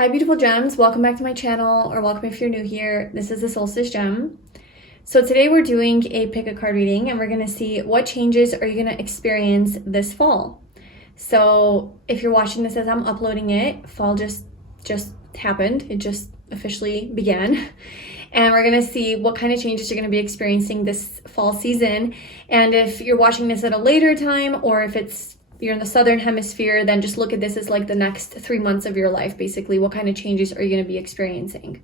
Hi beautiful gems, welcome back to my channel, or welcome if you're new here. This is the Solstice Gem. So today we're doing a pick a card reading and we're going to see what changes are you going to experience this fall. So if you're watching this as I'm uploading it, fall just happened. It just officially began. And we're going to see what kind of changes you're going to be experiencing this fall season. And if you're watching this at a later time, or if you're in the southern hemisphere, then just look at this as like the next 3 months of your life, basically. What kind of changes are you going to be experiencing?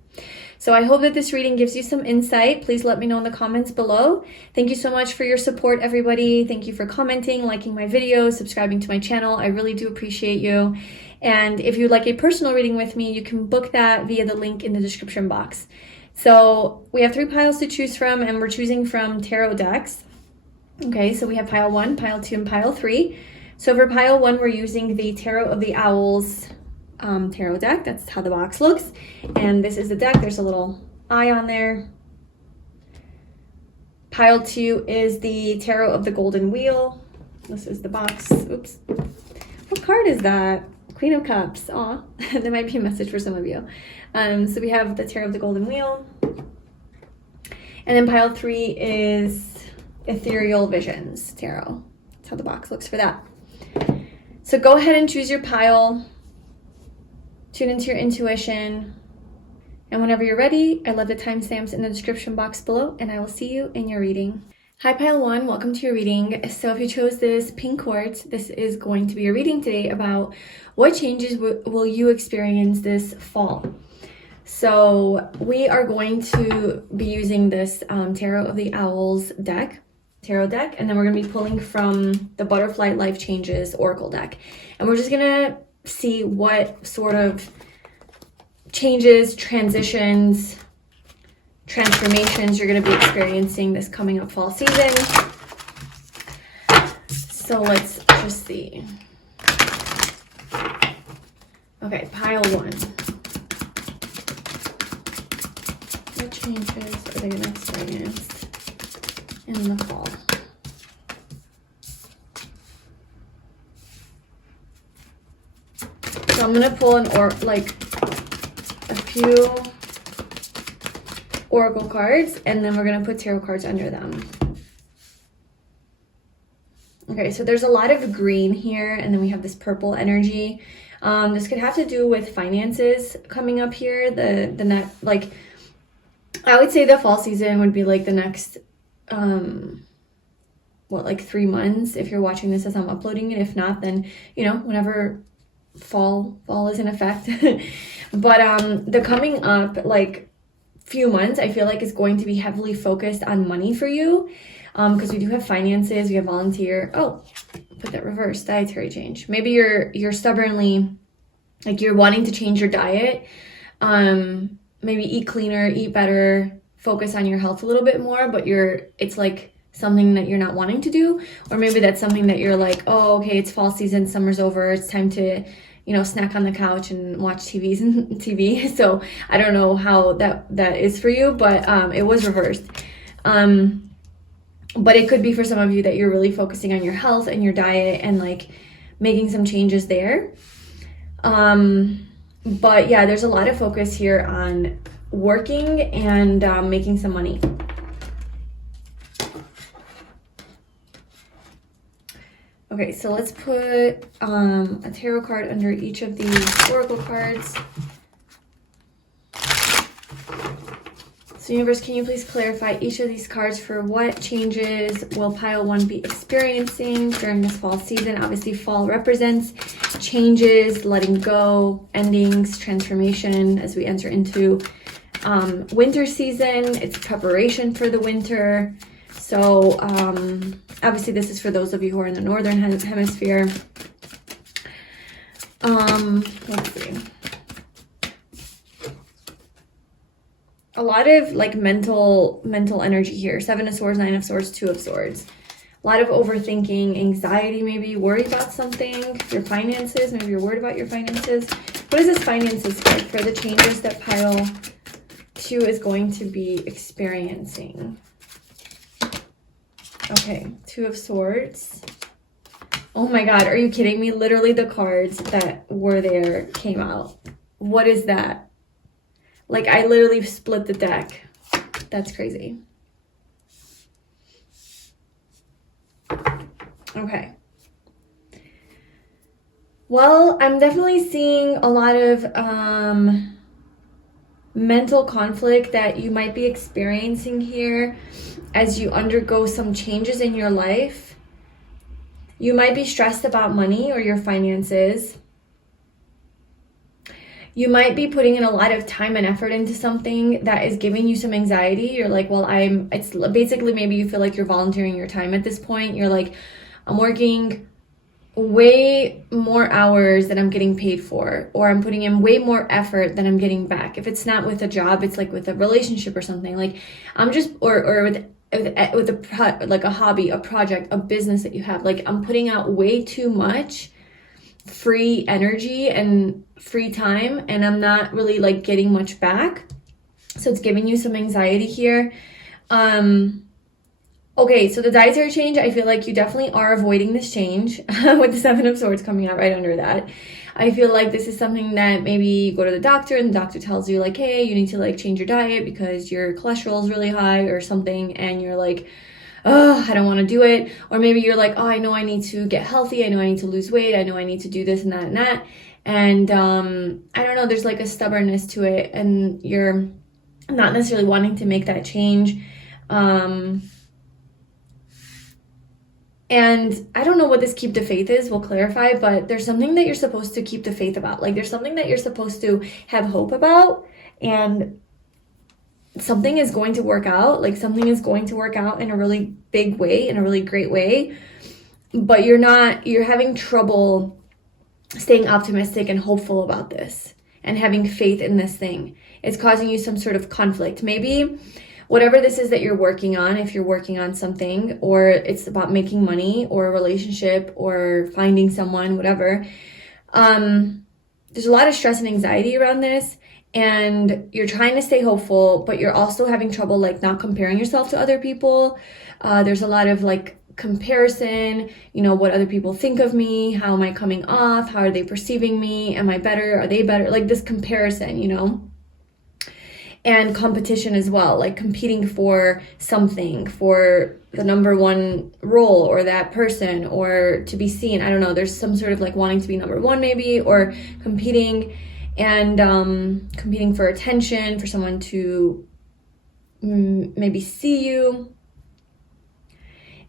So I hope that this reading gives you some insight. Please let me know in the comments below. Thank you so much for your support, everybody. Thank you for commenting, liking my videos, subscribing to my channel. I really do appreciate you. And if you'd like a personal reading with me, you can book that via the link in the description box. So we have 3 piles to choose from, and we're choosing from tarot decks. Okay, so we have pile 1, pile 2, and pile 3. So for pile 1, we're using the Tarot of the Owls tarot deck. That's how the box looks. And this is the deck. There's a little eye on there. Pile 2 is the Tarot of the Golden Wheel. This is the box. Oops. What card is that? Queen of Cups. Aw, there might be a message for some of you. So we have the Tarot of the Golden Wheel. And then pile 3 is Ethereal Visions Tarot. That's how the box looks for that. So go ahead and choose your pile, tune into your intuition, and whenever you're ready, I love the timestamps in the description box below, and I will see you in your reading. Hi pile 1, welcome to your reading. So if you chose this pink quartz, this is going to be a reading today about what changes will you experience this fall. So we are going to be using this Tarot of the Owls tarot deck, and then we're going to be pulling from the Butterfly Life Changes Oracle deck, and we're just going to see what sort of changes, transitions, transformations you're going to be experiencing this coming up fall season. So let's just see. Okay, pile 1. What changes are they going to experience in the fall? So I'm gonna pull a few oracle cards, and then we're gonna put tarot cards under them. Okay, so there's a lot of green here, and then we have this purple energy. This could have to do with finances coming up here. I would say the fall season would be like the next 3 months if you're watching this as I'm uploading it. If not, then whenever fall is in effect. But the coming up few months, I feel like is going to be heavily focused on money for you, because we do have finances, we have volunteer. Oh, put that reverse, dietary change. Maybe you're stubbornly you're wanting to change your diet, maybe eat cleaner, eat better, focus on your health a little bit more, but it's like something that you're not wanting to do. Or maybe that's something that you're like, oh, okay, it's fall season, summer's over, it's time to snack on the couch and watch TV. So I don't know how that is for you, but it was reversed. But it could be for some of you that you're really focusing on your health and your diet and making some changes there. But yeah, there's a lot of focus here on working and making some money. Okay, so let's put a tarot card under each of these oracle cards. So universe, can you please clarify each of these cards for what changes will pile 1 be experiencing during this fall season? Obviously, fall represents changes, letting go, endings, transformation as we enter into winter season. It's preparation for the winter. So obviously this is for those of you who are in the northern hemisphere. Let's see. A lot of mental energy here. 7 of Swords, 9 of Swords, 2 of Swords. A lot of overthinking, anxiety, maybe worried about something. Your finances, maybe you're worried about your finances. What is this finances for the changes that pile 2 is going to be experiencing? Okay, 2 of Swords. Oh my God, are you kidding me? Literally the cards that were there came out. What is that? Like, I literally split the deck. That's crazy. Okay. Well, I'm definitely seeing a lot of mental conflict that you might be experiencing here as you undergo some changes in your life. You might be stressed about money or your finances. You might be putting in a lot of time and effort into something that is giving you some anxiety. You're like, well, it's basically, maybe you feel like you're volunteering your time at this point. You're like, I'm working way more hours than I'm getting paid for, or I'm putting in way more effort than I'm getting back. If it's not with a job, it's like with a relationship or something. Like, I'm just, or with a hobby, a project, a business that you have. Like, I'm putting out way too much free energy and free time, and I'm not really like getting much back. So it's giving you some anxiety here. Okay, so the dietary change, I feel like you definitely are avoiding this change with the Seven of Swords coming out right under that. I feel like this is something that maybe you go to the doctor and the doctor tells you like, hey, you need to like change your diet because your cholesterol is really high or something, and you're like, oh, I don't want to do it. Or maybe you're like, oh, I know I need to get healthy. I know I need to lose weight. I know I need to do this and that and that. And I don't know, there's like a stubbornness to it, and you're not necessarily wanting to make that change. And I don't know what this keep the faith is, we'll clarify, but there's something that you're supposed to keep the faith about. Like, there's something that you're supposed to have hope about, and something is going to work out. Like, something is going to work out in a really big way, in a really great way, but you're having trouble staying optimistic and hopeful about this and having faith in this thing. It's causing you some sort of conflict. Maybe whatever this is that you're working on, if you're working on something, or it's about making money or a relationship or finding someone, whatever, there's a lot of stress and anxiety around this, and you're trying to stay hopeful, but you're also having trouble like not comparing yourself to other people. There's a lot of like comparison, what other people think of me, how am I coming off, how are they perceiving me, am I better, are they better, like this comparison, and competition as well, like competing for something, for the number one role or that person, or to be seen. I don't know, there's some sort of like wanting to be number one maybe, or competing and competing for attention, for someone to maybe see you.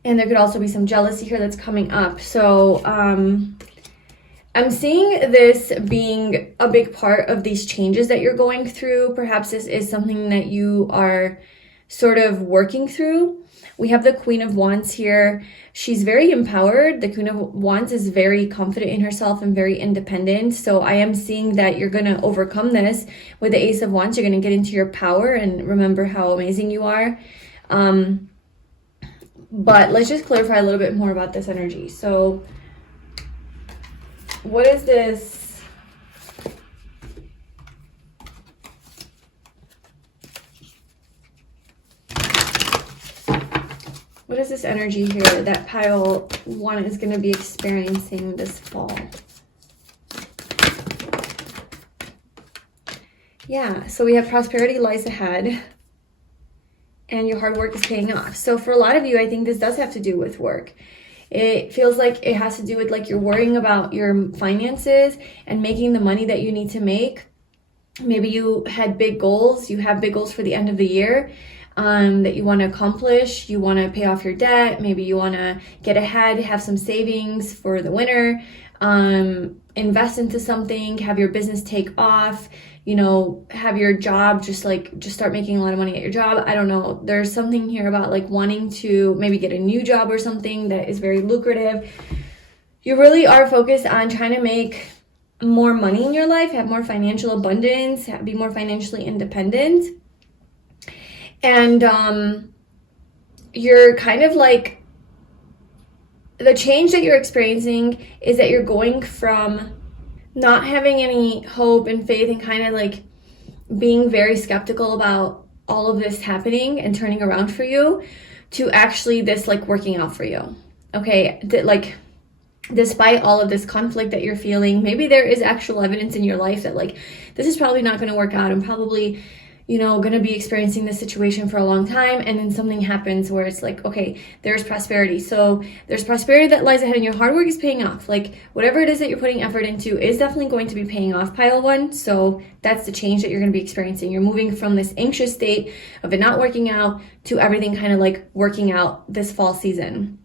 And there could also be some jealousy here that's coming up. So I'm seeing this being a big part of these changes that you're going through. Perhaps this is something that you are sort of working through. We have the Queen of Wands here. She's very empowered. The Queen of Wands is very confident in herself and very independent. So I am seeing that you're going to overcome this with the Ace of Wands. You're going to get into your power and remember how amazing you are. But let's just clarify a little bit more about this energy. So what is this? What is this energy here that pile one is going to be experiencing this fall? Yeah, so we have prosperity lies ahead, and your hard work is paying off. So for a lot of you, I think this does have to do with work. It feels like it has to do with like you're worrying about your finances and making the money that you need to make. Maybe you had big goals. You have big goals for the end of the year that you want to accomplish. You want to pay off your debt. Maybe you want to get ahead, have some savings for the winter, invest into something, have your business take off, have your job just start making a lot of money at your job. I don't know. There's something here about like wanting to maybe get a new job or something that is very lucrative. You really are focused on trying to make more money in your life, have more financial abundance, be more financially independent. And you're kind of like, the change that you're experiencing is that you're going from not having any hope and faith and kind of like being very skeptical about all of this happening and turning around for you, to actually this like working out for you. Okay, like despite all of this conflict that you're feeling, maybe there is actual evidence in your life that like, this is probably not going to work out. I'm probably, you know, going to be experiencing this situation for a long time. And then something happens where it's like, okay, there's prosperity. So there's prosperity that lies ahead and your hard work is paying off. Like whatever it is that you're putting effort into is definitely going to be paying off, pile one. So that's the change that you're going to be experiencing. You're moving from this anxious state of it not working out to everything kind of like working out this fall season.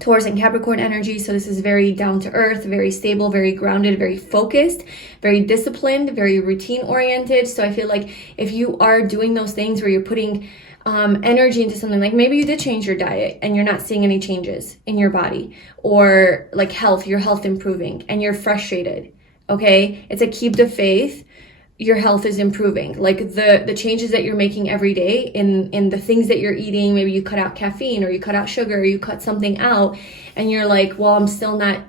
Taurus and Capricorn energy. So this is very down to earth, very stable, very grounded, very focused, very disciplined, very routine oriented. So I feel like if you are doing those things where you're putting energy into something, like maybe you did change your diet and you're not seeing any changes in your body, or like health, your health improving and you're frustrated. Okay. It's a keep the faith. Your health is improving. Like the changes that you're making every day in the things that you're eating, maybe you cut out caffeine or you cut out sugar or you cut something out and you're like, well, I'm still not,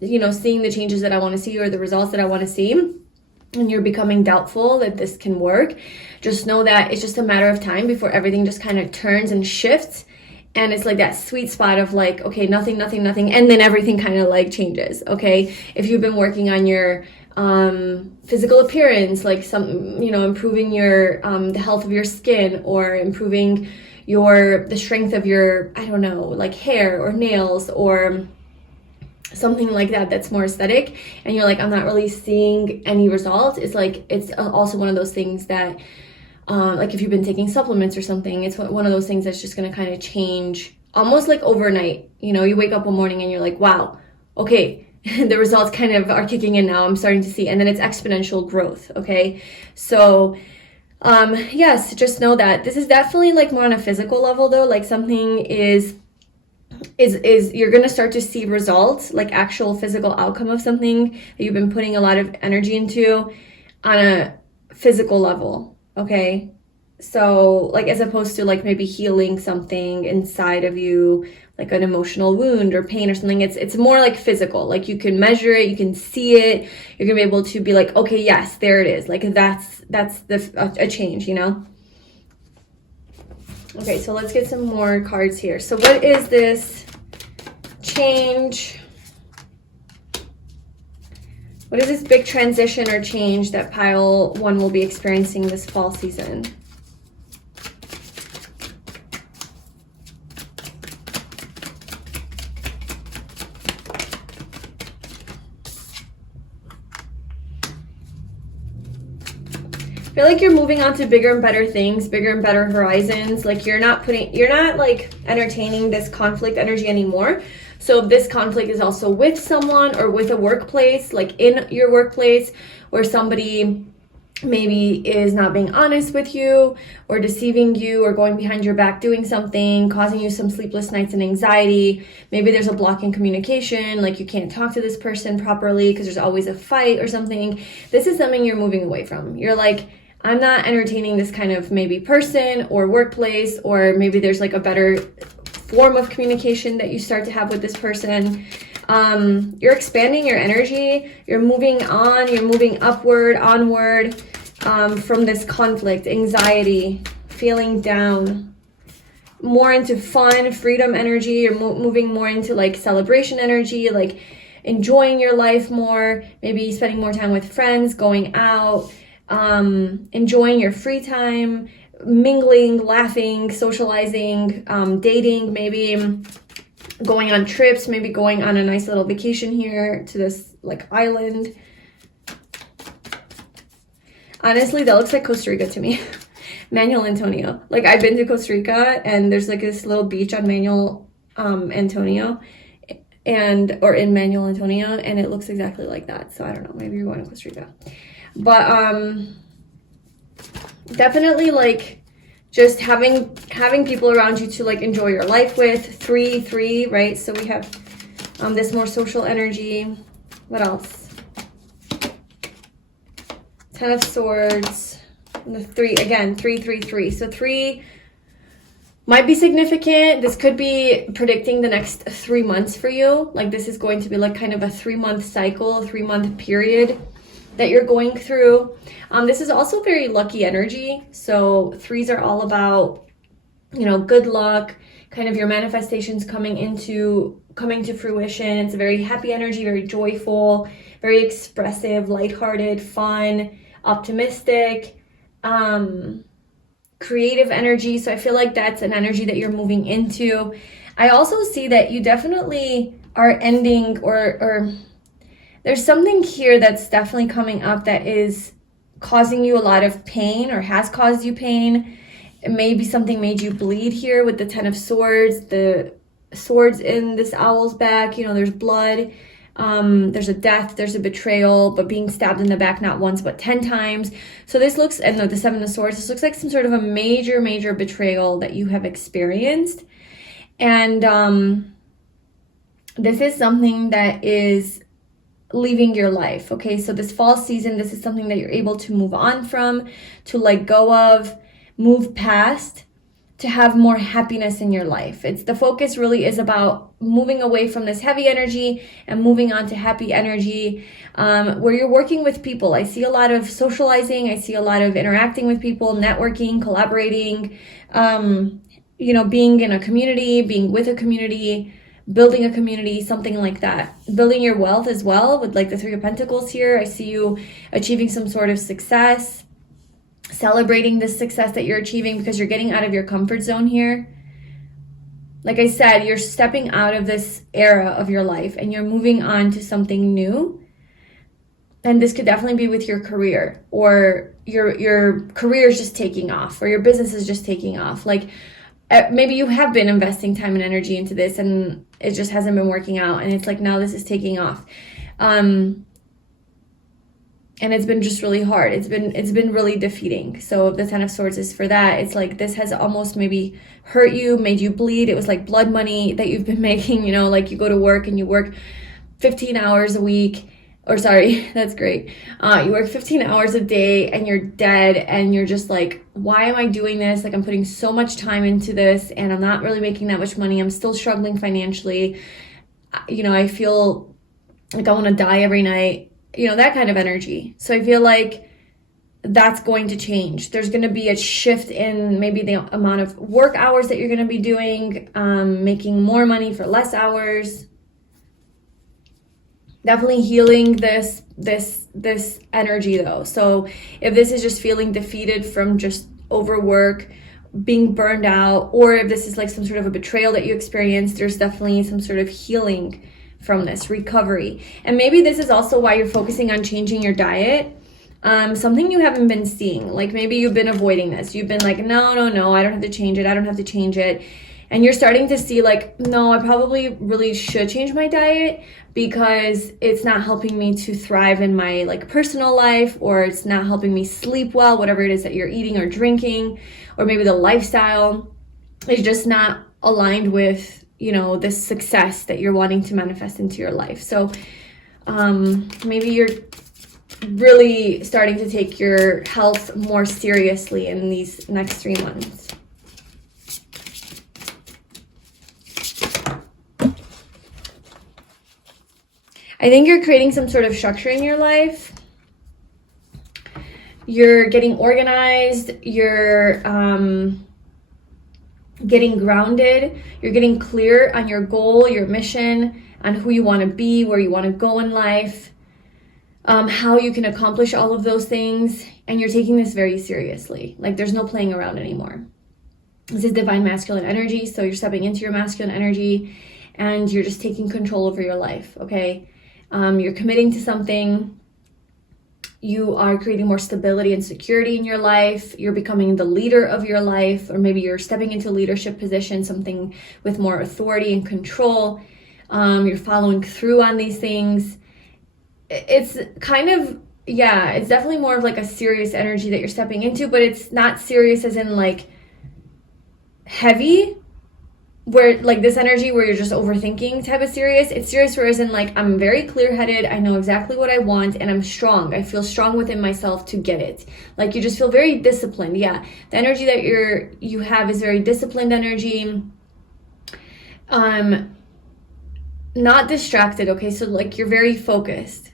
you know, seeing the changes that I want to see or the results that I want to see. And you're becoming doubtful that this can work. Just know that it's just a matter of time before everything just kind of turns and shifts. And it's like that sweet spot of like, okay, nothing. And then everything kind of like changes. Okay. If you've been working on your physical appearance, like some, you know, improving your, the health of your skin, or improving the strength of your, I don't know, like hair or nails or something like that, that's more aesthetic. And you're like, I'm not really seeing any results. It's like, it's also one of those things that, like if you've been taking supplements or something, it's one of those things that's just going to kind of change almost like overnight. You know, you wake up one morning and you're like, wow, okay, the results kind of are kicking in now. I'm starting to see, and then it's exponential growth. Okay. So, yes, just know that this is definitely like more on a physical level though. Like something is you're going to start to see results, like actual physical outcome of something that you've been putting a lot of energy into on a physical level. Okay. So like, as opposed to like maybe healing something inside of you, like an emotional wound or pain or something, it's more like physical. Like you can measure it, you can see it, you're gonna be able to be like, okay, yes, there it is. Like that's a change, you know? Okay, so let's get some more cards here. So what is this change? What is this big transition or change that pile one will be experiencing this fall season? I feel like you're moving on to bigger and better things, bigger and better horizons. Like you're not like entertaining this conflict energy anymore. So if this conflict is also with someone or with a workplace, like in your workplace, where somebody maybe is not being honest with you or deceiving you or going behind your back doing something, causing you some sleepless nights and anxiety. Maybe there's a block in communication, like you can't talk to this person properly because there's always a fight or something. This is something you're moving away from. You're like, I'm not entertaining this kind of maybe person or workplace, or maybe there's like a better form of communication that you start to have with this person. You're expanding your energy, you're moving on, you're moving upward, onward, from this conflict, anxiety, feeling down, more into fun, freedom energy. You're moving more into like celebration energy, like enjoying your life more, maybe spending more time with friends, going out, enjoying your free time, mingling, laughing, socializing, dating, maybe going on trips, maybe going on a nice little vacation here to this like island. Honestly, that looks like Costa Rica to me. Manuel Antonio. Like I've been to Costa Rica and there's like this little beach on Manuel Antonio or in Manuel Antonio, and it looks exactly like that. So I don't know, maybe you're going to Costa Rica. But definitely like just having people around you to like enjoy your life with. 3, right? So we have this more social energy. What else? 10 of Swords. And the 3 again, 3. So 3 might be significant. This could be predicting the next 3 months for you. Like this is going to be like kind of a 3-month cycle, 3-month period that you're going through. This is also very lucky energy. So 3s are all about, you know, good luck, kind of your manifestations coming to fruition. It's a very happy energy, very joyful, very expressive, lighthearted, fun, optimistic, creative energy. So I feel like that's an energy that you're moving into. I also see that you definitely are ending, or there's something here that's definitely coming up that is causing you a lot of pain, or has caused you pain. Maybe something made you bleed here with the Ten of Swords, the swords in this owl's back. There's blood, there's a death, there's a betrayal, but being stabbed in the back not once but 10 times. So this looks, and the Seven of Swords, this looks like some sort of a major betrayal that you have experienced. And this is something that is leaving your life, okay? So this fall season, this is something that you're able to move on from, to let go of, move past, to have more happiness in your life. The focus really is about moving away from this heavy energy and moving on to happy energy, where you're working with people. I see a lot of socializing. I see a lot of interacting with people, networking, collaborating, being in a community, being with a community, building a community, something like that. Building your wealth as well with like the Three of Pentacles here. I see you achieving some sort of success, celebrating this success that you're achieving because you're getting out of your comfort zone here. Like I said, you're stepping out of this era of your life and you're moving on to something new. And this could definitely be with your career, or your career is just taking off, or your business is just taking off. Like maybe you have been investing time and energy into this and it just hasn't been working out, and it's like now this is taking off. And it's been just really hard. It's been really defeating. So the Ten of Swords is for that. It's like this has almost maybe hurt you, made you bleed. It was like blood money that you've been making, like you go to work and you work 15 hours a week, or sorry, that's great. You work 15 hours a day and you're dead, and you're just like, why am I doing this? Like I'm putting so much time into this and I'm not really making that much money. I'm still struggling financially. I feel like I want to die every night. That kind of energy. So I feel like that's going to change. There's going to be a shift in maybe the amount of work hours that you're going to be doing, making more money for less hours. Definitely healing this energy though. So if this is just feeling defeated from just overwork, being burned out, or if this is like some sort of a betrayal that you experienced, there's definitely some sort of healing from this, recovery. And maybe this is also why you're focusing on changing your diet. Something you haven't been seeing, like maybe you've been avoiding this. You've been like, no, I don't have to change it. And you're starting to see like, no, I probably really should change my diet because it's not helping me to thrive in my like personal life, or it's not helping me sleep well, whatever it is that you're eating or drinking, or maybe the lifestyle is just not aligned with this success that you're wanting to manifest into your life. So maybe you're really starting to take your health more seriously in these next 3 months. I think you're creating some sort of structure in your life. You're getting organized. You're getting grounded. You're getting clear on your goal, your mission, on who you want to be, where you want to go in life, how you can accomplish all of those things. And you're taking this very seriously. Like there's no playing around anymore. This is divine masculine energy. So you're stepping into your masculine energy and you're just taking control over your life. Okay. You're committing to something. You are creating more stability and security in your life. You're becoming the leader of your life, or maybe you're stepping into a leadership position, something with more authority and control. You're following through on these things. It's kind of, it's definitely more of like a serious energy that you're stepping into, but it's not serious as in like heavy, where like this energy where you're just overthinking type of serious. It's serious whereas in like I'm very clear-headed, I know exactly what I want, and I'm strong. I feel strong within myself to get it. Like you just feel very disciplined. The energy that you have is very disciplined energy. Not distracted. Okay, so like you're very focused.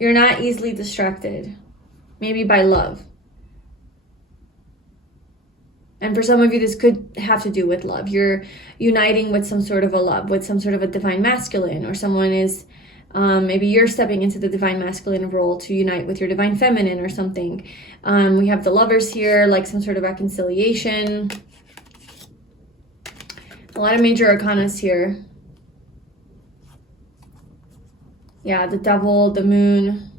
You're not easily distracted. Maybe by love. And for some of you, this could have to do with love. You're uniting with some sort of a love, with some sort of a divine masculine, or someone is, maybe you're stepping into the divine masculine role to unite with your divine feminine or something. We have the Lovers here, like some sort of reconciliation. A lot of major arcanas here. Yeah, the Devil, the Moon.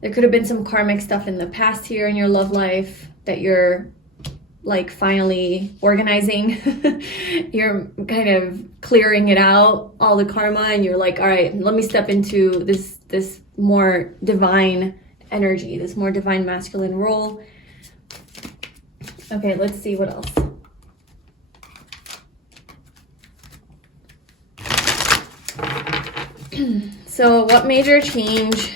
There could have been some karmic stuff in the past here in your love life that you're like finally organizing. You're kind of clearing it out, all the karma, and you're like, all right, let me step into this more divine energy, this more divine masculine role. Okay, let's see what else. So what major change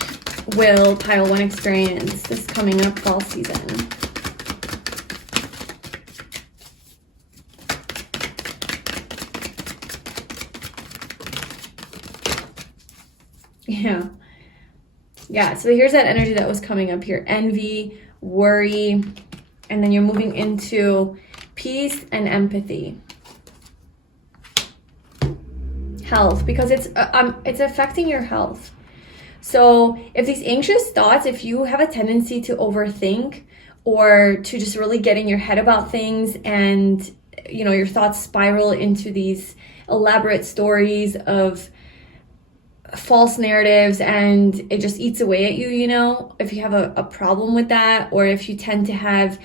will pile 1 experience this coming up fall season? Yeah, so here's that energy that was coming up here. Envy, worry, and then you're moving into peace and empathy. Health, because it's affecting your health. So if these anxious thoughts, if you have a tendency to overthink or to just really get in your head about things, and you know your thoughts spiral into these elaborate stories of false narratives and it just eats away at you, you know, if you have a problem with that, or if you tend to have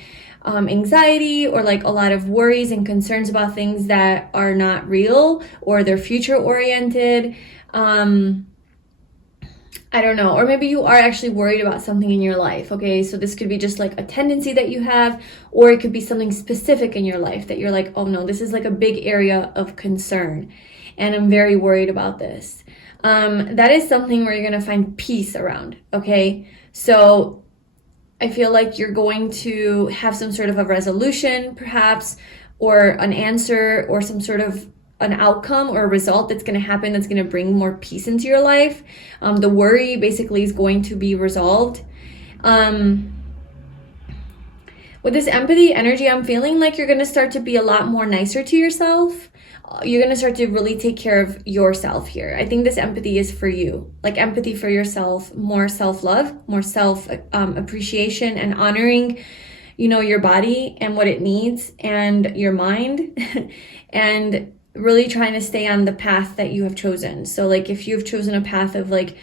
anxiety or like a lot of worries and concerns about things that are not real or they're future oriented, I don't know, or maybe you are actually worried about something in your life. Okay, so this could be just like a tendency that you have, or it could be something specific in your life that you're like, oh no, this is like a big area of concern and I'm very worried about this. That is something where you're going to find peace around. Okay, so I feel like you're going to have some sort of a resolution perhaps, or an answer, or some sort of an outcome or a result that's going to happen that's going to bring more peace into your life. The worry basically is going to be resolved. With this empathy energy, I'm feeling like you're going to start to be a lot more nicer to yourself. You're going to start to really take care of yourself here. I think this empathy is for you, like empathy for yourself, more self-love, more self-appreciation, and honoring, you know, your body and what it needs, and your mind, and really trying to stay on the path that you have chosen. So like if you've chosen a path of like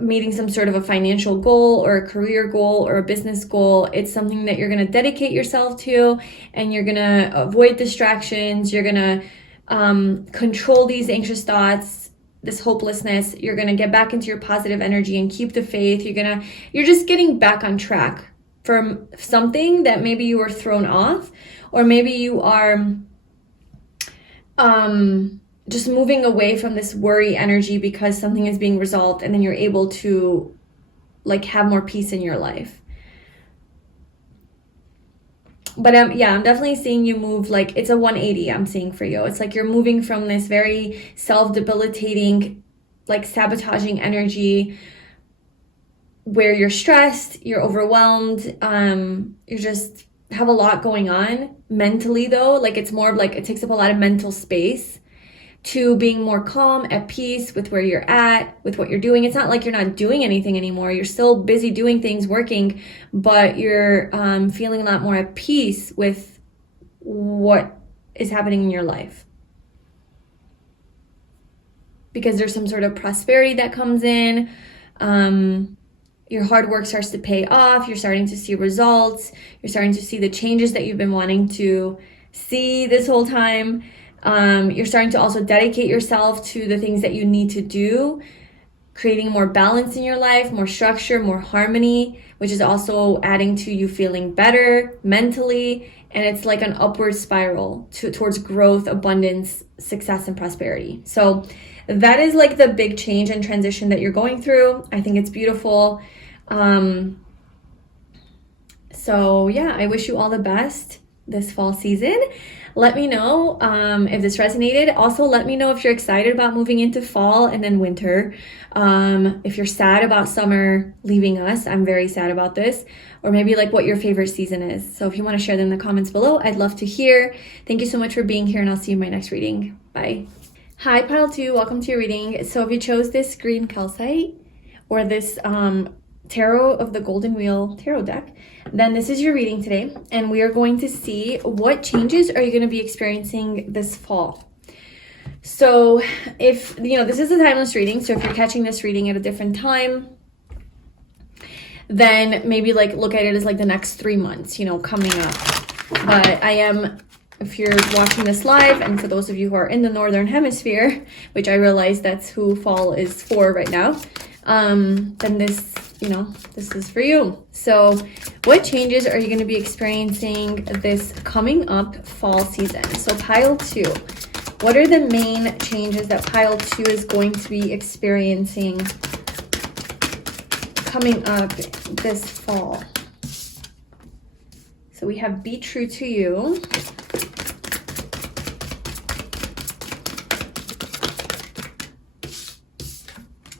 meeting some sort of a financial goal or a career goal or a business goal, it's something that you're going to dedicate yourself to, and you're going to avoid distractions. You're going to control these anxious thoughts, this hopelessness. You're going to get back into your positive energy and keep the faith. You're just getting back on track from something that maybe you were thrown off, or maybe you are just moving away from this worry energy because something is being resolved, and then you're able to like have more peace in your life. But yeah, I'm definitely seeing you move, like it's a 180 I'm seeing for you. It's like you're moving from this very self-debilitating, like sabotaging energy where you're stressed, you're overwhelmed, you just have a lot going on mentally though. Like it's more of like it takes up a lot of mental space, to being more calm, at peace with where you're at, with what you're doing. It's not like you're not doing anything anymore. You're still busy doing things, working, but you're feeling a lot more at peace with what is happening in your life. Because there's some sort of prosperity that comes in. Your hard work starts to pay off. You're starting to see results. You're starting to see the changes that you've been wanting to see this whole time. You're starting to also dedicate yourself to the things that you need to do, creating more balance in your life, more structure, more harmony, which is also adding to you feeling better mentally. And it's like an upward spiral towards growth, abundance, success, and prosperity. So that is like the big change and transition that you're going through. I think it's beautiful. So yeah, I wish you all the best. this fall season. Let me know if this resonated. Also, let me know if you're excited about moving into fall and then winter. If you're sad about summer leaving us, I'm very sad about this. Or maybe like what your favorite season is. So if you want to share them in the comments below, I'd love to hear. Thank you so much for being here, and I'll see you in my next reading. Bye. Hi, Pile 2. Welcome to your reading. So if you chose this green calcite or this Tarot of the Golden Wheel tarot deck, then this is your reading today, and we are going to see what changes are you going to be experiencing this fall. So if this is a timeless reading, so if you're catching this reading at a different time, then maybe like look at it as like the next 3 months, coming up. But if you're watching this live, and for those of you who are in the Northern Hemisphere, which I realize that's who fall is for right now, then this is for you. So what changes are you going to be experiencing this coming up fall season? So pile 2, what are the main changes that pile 2 is going to be experiencing coming up this fall? So we have be true to you.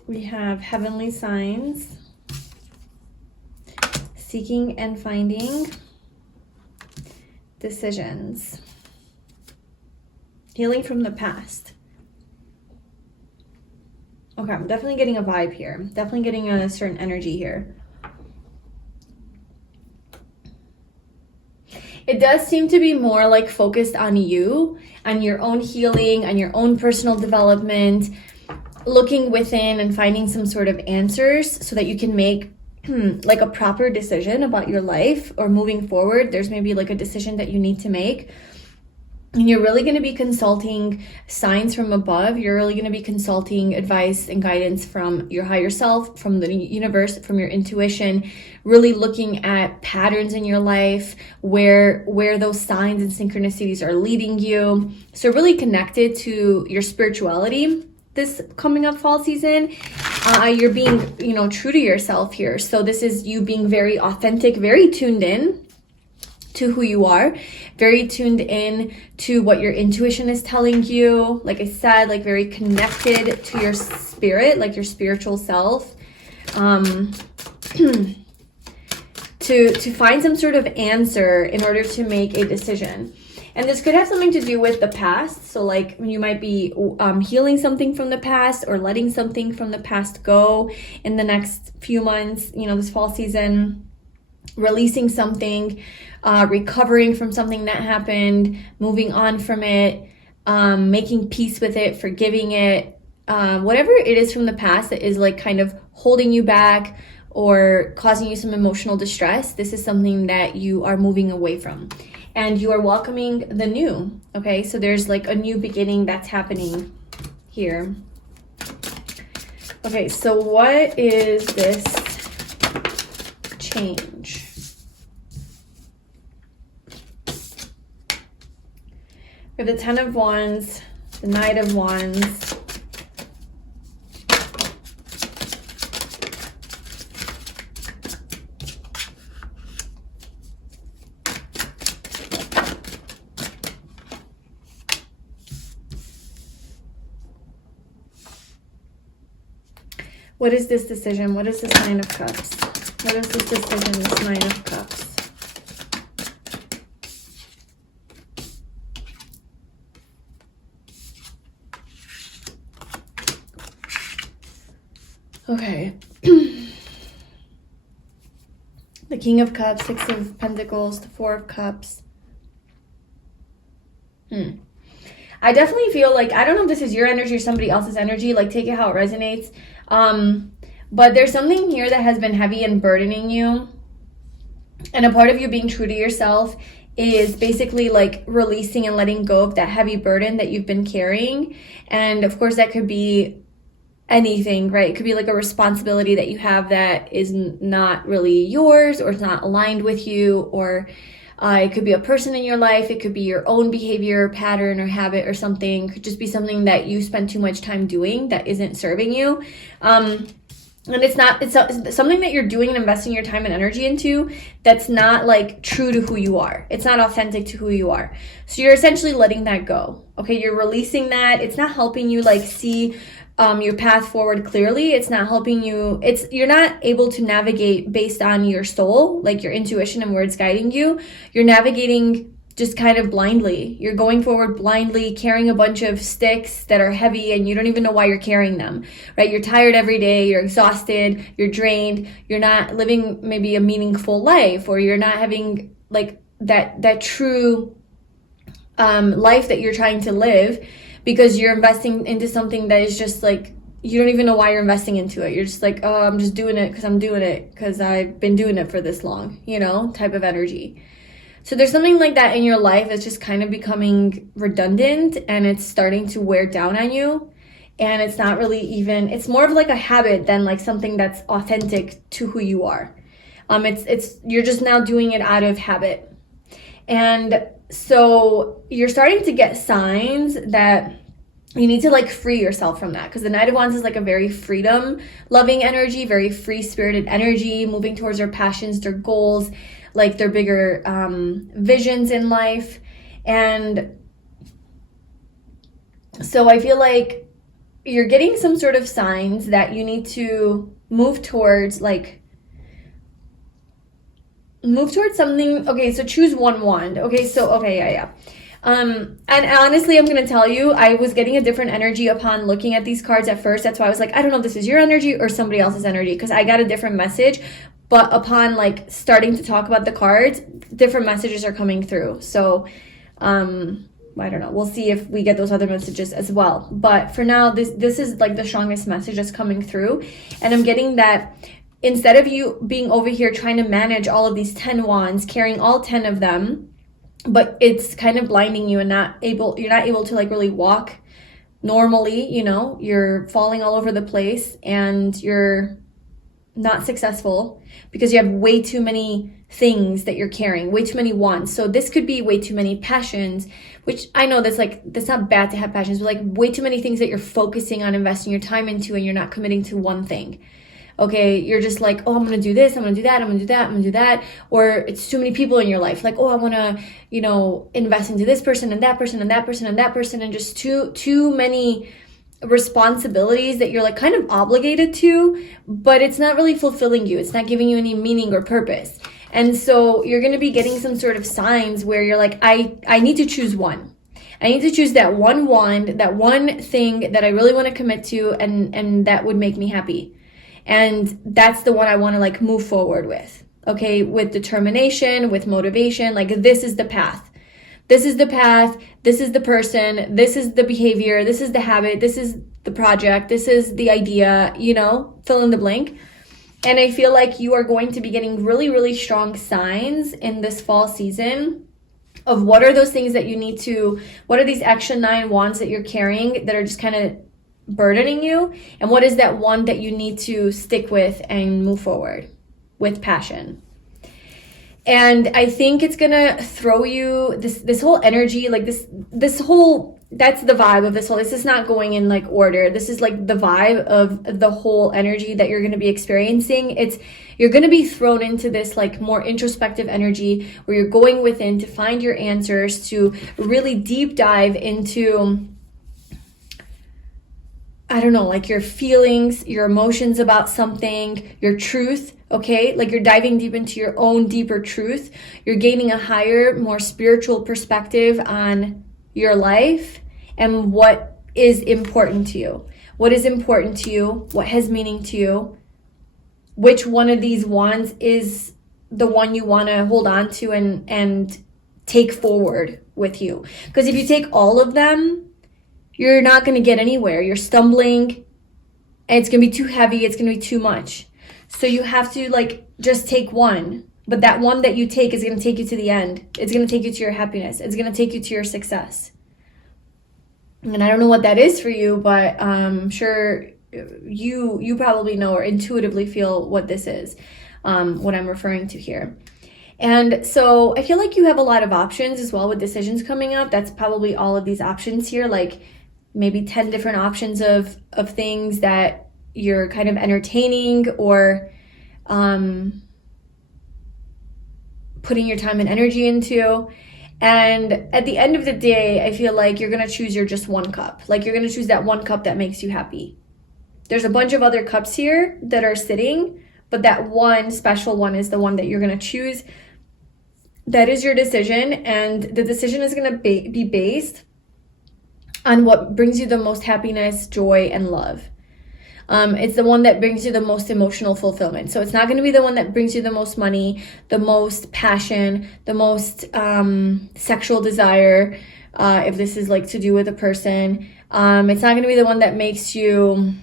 We have heavenly signs. Seeking and finding. Decisions. Healing from the past. Okay, I'm definitely getting a vibe here. Definitely getting a certain energy here. It does seem to be more like focused on you, on your own healing, on your own personal development, looking within and finding some sort of answers so that you can make like a proper decision about your life or moving forward. There's maybe like a decision that you need to make. And you're really going to be consulting signs from above. You're really going to be consulting advice and guidance from your higher self, from the universe, from your intuition, really looking at patterns in your life, where those signs and synchronicities are leading you. So really connected to your spirituality this coming up fall season. You're being, true to yourself here. So this is you being very authentic, very tuned in to who you are, very tuned in to what your intuition is telling you. Like I said, like very connected to your spirit, like your spiritual self, to find some sort of answer in order to make a decision. And this could have something to do with the past. So like you might be healing something from the past or letting something from the past go in the next few months, this fall season, releasing something, recovering from something that happened, moving on from it, making peace with it, forgiving it, whatever it is from the past that is like kind of holding you back or causing you some emotional distress. This is something that you are moving away from. And you are welcoming the new, okay? So there's like a new beginning that's happening here. Okay, so what is this change? We have the 10 of Wands, the Knight of Wands, what is this decision? What is this Nine of Cups? What is this decision, this Nine of Cups? Okay. The King of Cups, Six of Pentacles, the Four of Cups. I definitely feel like, I don't know if this is your energy or somebody else's energy, like take it how it resonates. But there's something here that has been heavy and burdening you. And a part of you being true to yourself is basically like releasing and letting go of that heavy burden that you've been carrying. And of course that could be anything, right? It could be like a responsibility that you have that is not really yours or it's not aligned with you, or it could be a person in your life. It could be your own behavior pattern or habit or something. It could just be something that you spend too much time doing that isn't serving you. And it's something that you're doing and investing your time and energy into that's not like true to who you are. It's not authentic to who you are. So you're essentially letting that go. Okay, you're releasing that. It's not helping you like see your path forward clearly. It's not helping you. You're not able to navigate based on your soul, like your intuition and where it's guiding you. You're navigating just kind of blindly. You're going forward blindly, carrying a bunch of sticks that are heavy and you don't even know why you're carrying them, right? You're tired every day, you're exhausted, you're drained, you're not living maybe a meaningful life, or you're not having like that true life that you're trying to live, because you're investing into something that is just like, you don't even know why you're investing into it. You're just like, oh, I'm just doing it because I'm doing it because I've been doing it for this long, type of energy. So there's something like that in your life that's just kind of becoming redundant, and it's starting to wear down on you. And it's not really even, it's more of like a habit than like something that's authentic to who you are. You're just now doing it out of habit. And so you're starting to get signs that you need to like free yourself from that, because the Knight of Wands is like a very freedom loving energy, very free spirited energy, moving towards their passions, their goals, like their bigger visions in life. And so I feel like you're getting some sort of signs that you need to move towards something. Okay, so choose one wand. Okay, yeah. And honestly, I'm going to tell you, I was getting a different energy upon looking at these cards at first. That's why I was like, I don't know if this is your energy or somebody else's energy, because I got a different message. But upon like starting to talk about the cards, different messages are coming through. So I don't know. We'll see if we get those other messages as well. But for now, this is like the strongest message that's coming through. And I'm getting that instead of you being over here trying to manage all of these 10 wands, carrying all 10 of them, but it's kind of blinding you and you're not able to like really walk normally, you're falling all over the place and you're not successful because you have way too many things that you're carrying, way too many wands. So this could be way too many passions, which I know that's not bad to have passions, but like way too many things that you're focusing on investing your time into and you're not committing to one thing. Okay, you're just like, oh, I'm going to do this, I'm going to do that, I'm going to do that, I'm going to do that. Or it's too many people in your life. Like, oh, I want to, invest into this person and that person and that person and that person, and just too many responsibilities that you're like kind of obligated to, but it's not really fulfilling you. It's not giving you any meaning or purpose. And so you're going to be getting some sort of signs where you're like, I need to choose one. I need to choose that one wand, that one thing that I really want to commit to and that would make me happy. And that's the one I want to like move forward with. Okay, with determination, with motivation, like this is the path. This is the path, this is the person, this is the behavior, this is the habit, this is the project, this is the idea, fill in the blank. And I feel like you are going to be getting really, really strong signs in this fall season of what are those things that you need to, what are these extra 9 wands that you're carrying that are just kind of burdening you, and what is that one that you need to stick with and move forward with passion. And I think it's gonna throw you this whole energy, like this whole, that's the vibe of this whole, this is not going in like order. This is like the vibe of the whole energy that you're gonna be experiencing. You're gonna be thrown into this like more introspective energy where you're going within to find your answers, to really deep dive into, I don't know, like your feelings, your emotions about something, your truth, okay? Like you're diving deep into your own deeper truth. You're gaining a higher, more spiritual perspective on your life and what is important to you. What is important to you? What has meaning to you? Which one of these wands is the one you want to hold on to and take forward with you? Because if you take all of them, you're not going to get anywhere. You're stumbling and it's going to be too heavy. It's going to be too much. So you have to like just take one. But that one that you take is going to take you to the end. It's going to take you to your happiness. It's going to take you to your success. And I don't know what that is for you, but I'm sure you probably know or intuitively feel what this is, what I'm referring to here. And so I feel like you have a lot of options as well with decisions coming up. That's probably all of these options here, like maybe 10 different options of things that you're kind of entertaining or putting your time and energy into. And at the end of the day, I feel like you're going to choose your just one cup. Like you're going to choose that one cup that makes you happy. There's a bunch of other cups here that are sitting, but that one special one is the one that you're going to choose. That is your decision, and the decision is going to be based on what brings you the most happiness, joy, and love. It's the one that brings you the most emotional fulfillment. So it's not going to be the one that brings you the most money, the most passion, the most sexual desire, if this is like to do with a person. It's not going to be the one that makes you,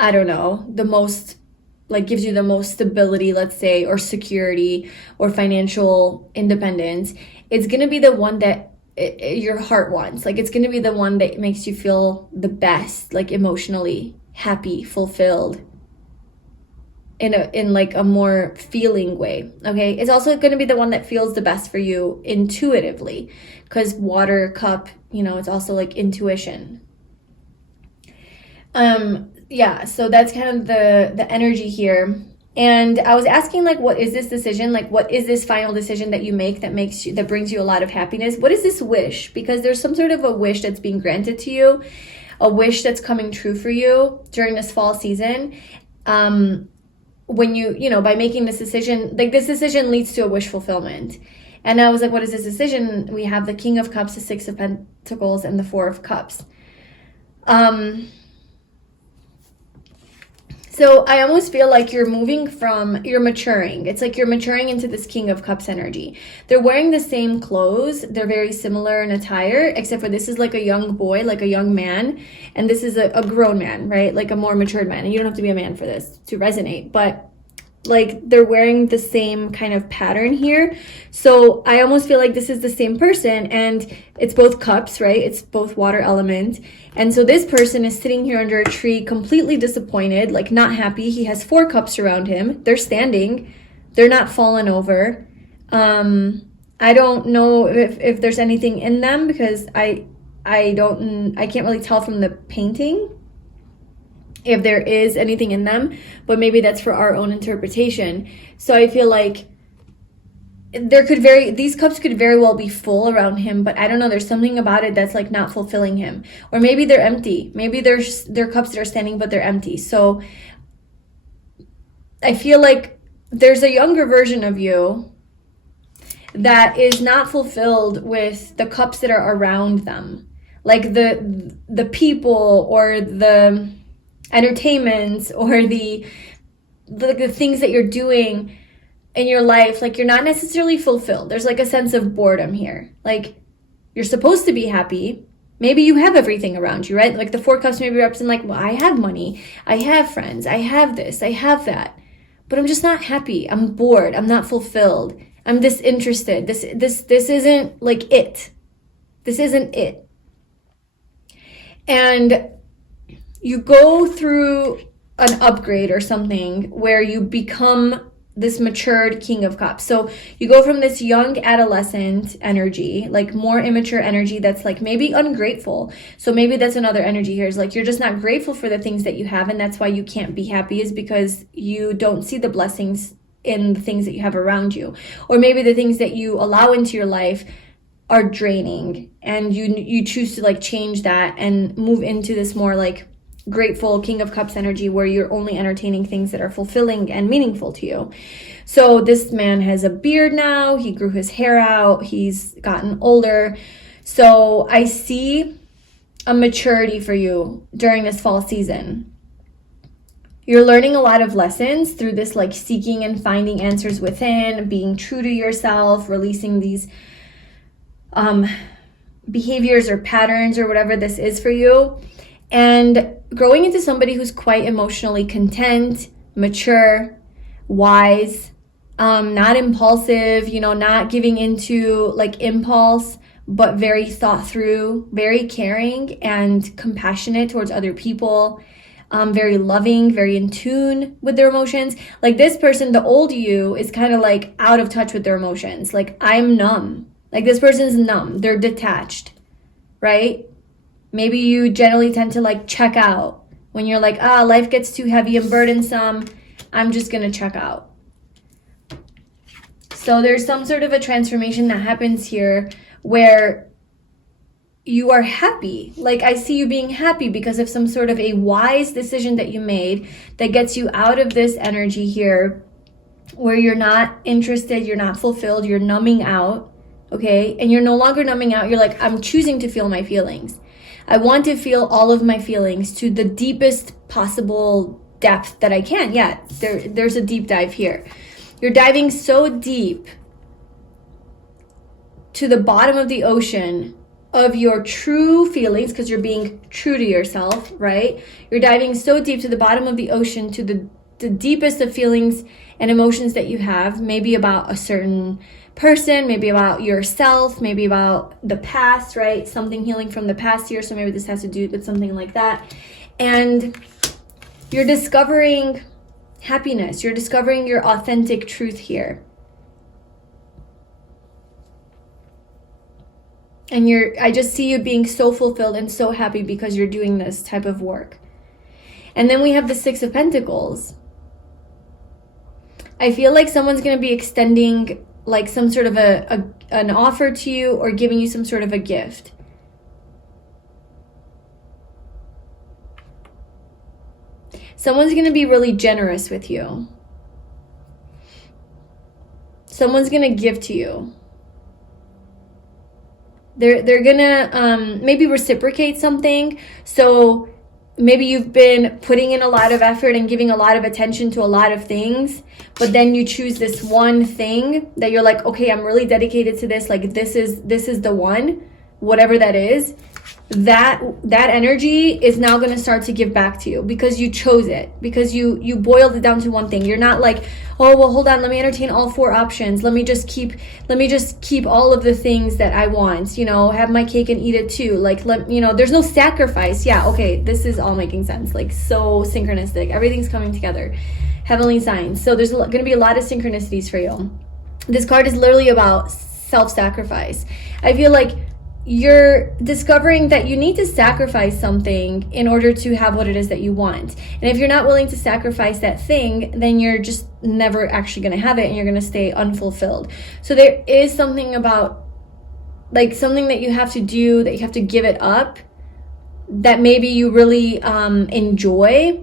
I don't know, the most, like gives you the most stability, let's say, or security or financial independence. It's going to be the one that your heart wants. Like it's going to be the one that makes you feel the best, like emotionally happy, fulfilled in like a more feeling way. Okay. It's also going to be the one that feels the best for you intuitively, because water cup, you know, it's also like intuition. Yeah, so that's kind of the energy here. And I was asking, like, what is this decision? Like, what is this final decision that you make that brings you a lot of happiness? What is this wish? Because there's some sort of a wish that's being granted to you, a wish that's coming true for you during this fall season. When you know, by making this decision, like this decision leads to a wish fulfillment. And I was like, what is this decision? We have the King of Cups, the Six of Pentacles, and the Four of Cups. So I almost feel like you're maturing. It's like you're maturing into this King of Cups energy. They're wearing the same clothes. They're very similar in attire, except for this is like a young boy, like a young man. And this is a grown man, right? Like a more matured man. And you don't have to be a man for this to resonate. But like they're wearing the same kind of pattern here. So I almost feel like this is the same person, and it's both cups, right? It's both water element. And so this person is sitting here under a tree, completely disappointed, like not happy. He has 4 cups around him. They're standing. They're not fallen over. I don't know if there's anything in them, because I can't really tell from the painting if there is anything in them, but maybe that's for our own interpretation. So I feel like these cups could very well be full around him, but I don't know, there's something about it that's like not fulfilling him. Or maybe they're empty. Maybe they're cups that are standing, but they're empty. So I feel like there's a younger version of you that is not fulfilled with the cups that are around them. Like the people or the entertainments or the things that you're doing in your life, like you're not necessarily fulfilled. There's like a sense of boredom here. Like you're supposed to be happy. Maybe you have everything around you, right? Like the 4 cups maybe represent like, well, I have money, I have friends, I have this, I have that, but I'm just not happy. I'm bored. I'm not fulfilled. I'm disinterested. This isn't like it. This isn't it. And you go through an upgrade or something where you become this matured King of Cups. So you go from this young adolescent energy, like more immature energy that's like maybe ungrateful. So maybe that's another energy here, is like you're just not grateful for the things that you have, and that's why you can't be happy, is because you don't see the blessings in the things that you have around you. Or maybe the things that you allow into your life are draining, and you choose to like change that and move into this more like grateful King of Cups energy where you're only entertaining things that are fulfilling and meaningful to you. So this man has a beard now. He grew his hair out. He's gotten older. So I see a maturity for you during this fall season. You're learning a lot of lessons through this like seeking and finding answers within, being true to yourself, releasing these behaviors or patterns or whatever this is for you, and growing into somebody who's quite emotionally content, mature, wise, not impulsive, you know, not giving into like impulse, but very thought through, very caring and compassionate towards other people, very loving, very in tune with their emotions. Like this person, the old you, is kind of like out of touch with their emotions. Like I'm numb. Like this person's numb. They're detached, right? Maybe you generally tend to like check out When you're like, life gets too heavy and burdensome, I'm just going to check out. So there's some sort of a transformation that happens here where you are happy. Like, I see you being happy because of some sort of a wise decision that you made that gets you out of this energy here where you're not interested, you're not fulfilled, you're numbing out, okay? And you're no longer numbing out. You're like, I'm choosing to feel my feelings. I want to feel all of my feelings to the deepest possible depth that I can. Yeah, there's a deep dive here. You're diving so deep to the bottom of the ocean of your true feelings, because you're being true to yourself, right? You're diving so deep to the bottom of the ocean to the deepest of feelings and emotions that you have, maybe about a certain person, maybe about yourself, maybe about the past, right? Something healing from the past year. So maybe this has to do with something like that. And you're discovering happiness. You're discovering your authentic truth here. And I just see you being so fulfilled and so happy because you're doing this type of work. And then we have the Six of Pentacles. I feel like someone's going to be extending like some sort of an offer to you or giving you some sort of a gift. Someone's going to be really generous with you. Someone's going to give to you. They're going to maybe reciprocate something. So maybe you've been putting in a lot of effort and giving a lot of attention to a lot of things, but then you choose this one thing that you're like, okay, I'm really dedicated to this. Like this is the one, whatever that is. That energy is now going to start to give back to you because you chose it, because you boiled it down to one thing. You're not like, oh, well, hold on, let me entertain all 4 options. Let me just keep all of the things that I want, have my cake and eat it too. Like, there's no sacrifice. Yeah. Okay. This is all making sense. Like so synchronistic. Everything's coming together. Heavenly signs. So there's going to be a lot of synchronicities for you. This card is literally about self-sacrifice. I feel like you're discovering that you need to sacrifice something in order to have what it is that you want. And if you're not willing to sacrifice that thing, then you're just never actually going to have it and you're going to stay unfulfilled. So there is something about like something that you have to do, that you have to give it up, that maybe you really enjoy,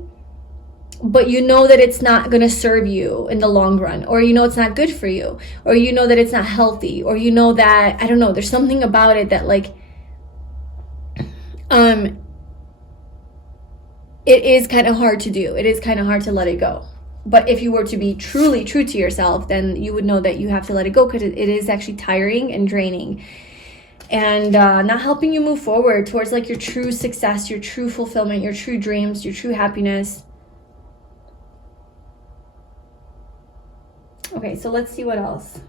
but you know that it's not going to serve you in the long run, or it's not good for you, or that it's not healthy, or that, I don't know, there's something about it that like it is kind of hard to do. It is kind of hard to let it go. But if you were to be truly true to yourself, then you would know that you have to let it go, because it is actually tiring and draining and not helping you move forward towards like your true success, your true fulfillment, your true dreams, your true happiness. Okay, so let's see what else.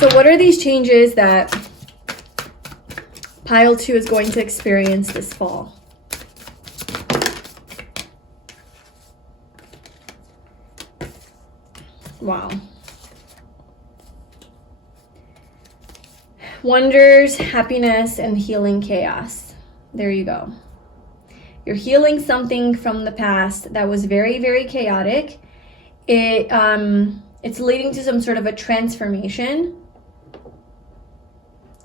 So what are these changes that pile 2 is going to experience this fall? Wow. Wonders, happiness, and healing chaos. There you go. You're healing something from the past that was very, very chaotic. It's leading to some sort of a transformation.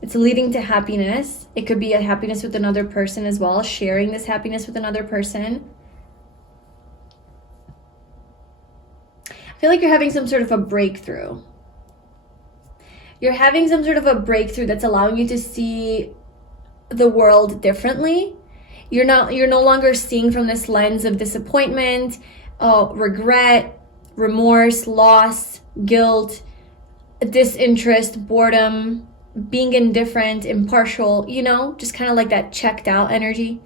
It's leading to happiness. It could be a happiness with another person as well, sharing this happiness with another person. I feel like you're having some sort of a breakthrough. You're having some sort of a breakthrough that's allowing you to see the world differently. You're no longer seeing from this lens of disappointment, regret, remorse, loss, guilt, disinterest, boredom, being indifferent, impartial, just kind of like that checked out energy.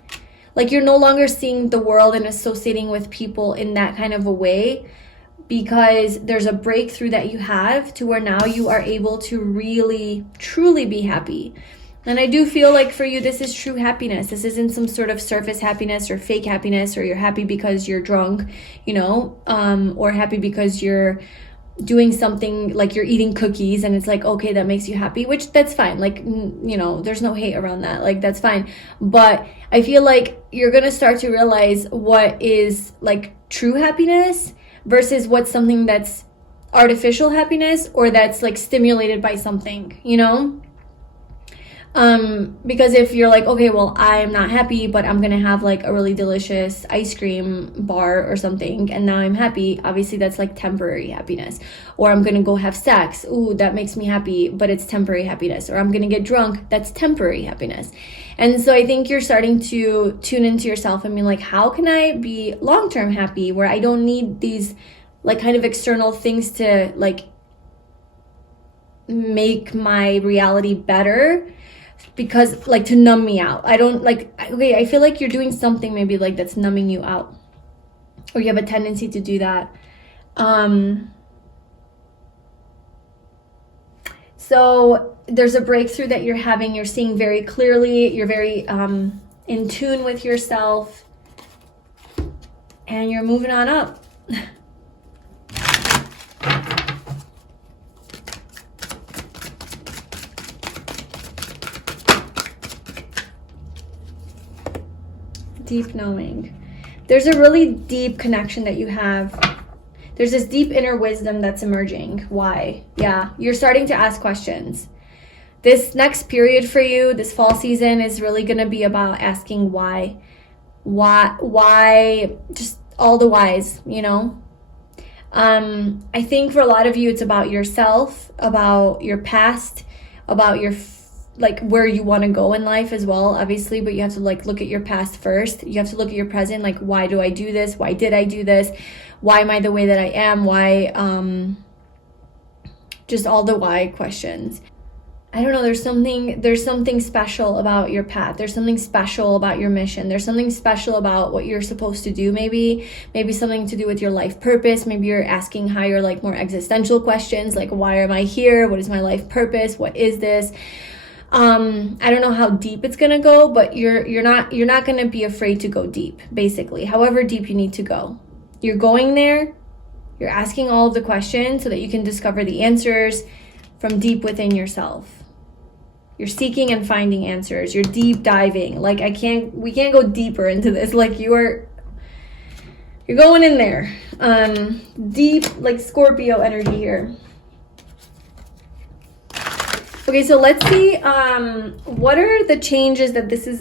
Like you're no longer seeing the world and associating with people in that kind of a way, because there's a breakthrough that you have to where now you are able to really, truly be happy. And I do feel like for you, this is true happiness. This isn't some sort of surface happiness or fake happiness, or you're happy because you're drunk, or happy because you're doing something like you're eating cookies and it's like, okay, that makes you happy, which that's fine. Like, you know, there's no hate around that. Like, that's fine. But I feel like you're going to start to realize what is like true happiness versus what's something that's artificial happiness or that's like stimulated by something, you know? Because if you're like, okay, well, I'm not happy, but I'm gonna have like a really delicious ice cream bar or something, and now I'm happy, obviously that's like temporary happiness. Or I'm gonna go have sex, ooh, that makes me happy, but it's temporary happiness. Or I'm gonna get drunk, that's temporary happiness. And so I think you're starting to tune into yourself and be like, how can I be long-term happy where I don't need these like kind of external things to like make my reality better, because like to numb me out. I don't like, okay, I feel like you're doing something maybe like that's numbing you out, or you have a tendency to do that. So there's a breakthrough that you're having. You're seeing very clearly. You're very in tune with yourself, and you're moving on up. Deep knowing. There's a really deep connection that you have. There's this deep inner wisdom that's emerging. Why? Yeah, you're starting to ask questions. This next period for you, this fall season, is really going to be about asking why. Why, just all the whys, you know? I think for a lot of you, it's about yourself, about your past, about your like where you want to go in life as well, obviously, but you have to like look at your past first. You have to look at your present, like, why do I do this? Why did I do this? Why am I the way that I am? Why, just all the why questions. I don't know, there's something special about your path. There's something special about your mission. There's something special about what you're supposed to do, maybe something to do with your life purpose. Maybe you're asking higher, like more existential questions, like, why am I here? What is my life purpose? What is this? I don't know how deep it's gonna go, but you're not gonna be afraid to go deep, basically. However deep you need to go. You're going there, you're asking all of the questions so that you can discover the answers from deep within yourself. You're seeking and finding answers. You're deep diving. Like, we can't go deeper into this. Like, you're going in there. Deep, like Scorpio energy here. Okay, so let's see, what are the changes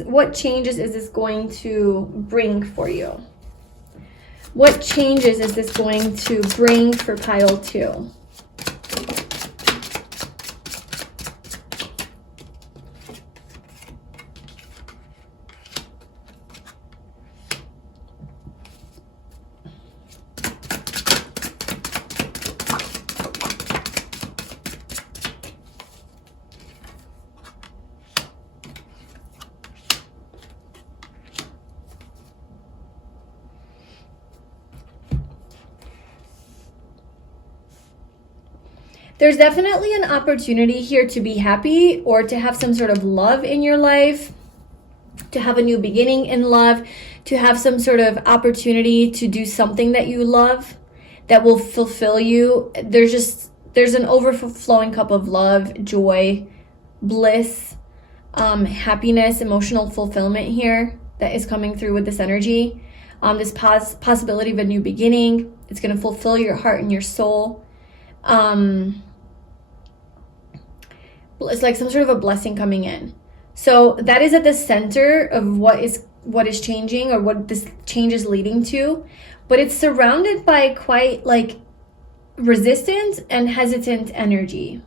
what changes is this going to bring for you? What changes is this going to bring for pile 2? There's definitely an opportunity here to be happy or to have some sort of love in your life, to have a new beginning in love, to have some sort of opportunity to do something that you love that will fulfill you. There's an overflowing cup of love, joy, bliss, happiness, emotional fulfillment here that is coming through with this energy. This possibility of a new beginning. It's going to fulfill your heart and your soul. It's like some sort of a blessing coming in. So that is at the center of what is changing, or what this change is leading to, but it's surrounded by quite like resistant and hesitant energy.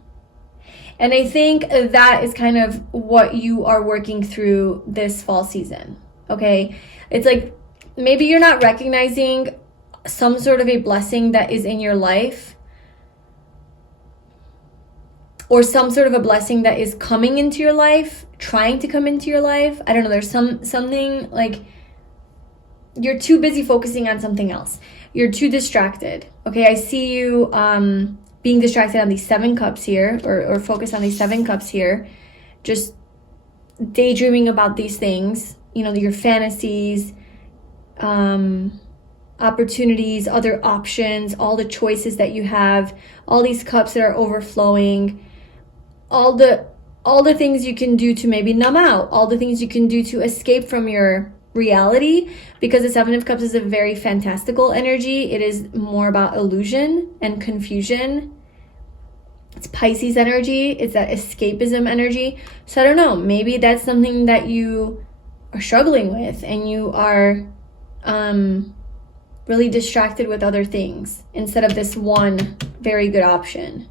And I think that is kind of what you are working through this fall season. Okay, it's like maybe you're not recognizing some sort of a blessing that is in your life, or some sort of a blessing that is coming into your life, trying to come into your life. I don't know, there's something like you're too busy focusing on something else. You're too distracted. Okay, I see you being distracted on these 7 cups here, or focus on these 7 cups here, just daydreaming about these things, you know, your fantasies, opportunities, other options, all the choices that you have, all these cups that are overflowing, all the things you can do to maybe numb out, all the things you can do to escape from your reality, because the Seven of Cups is a very fantastical energy. It is more about illusion and confusion. It's Pisces energy. It's that escapism energy. So I don't know, maybe that's something that you are struggling with, and you are really distracted with other things instead of this one very good option.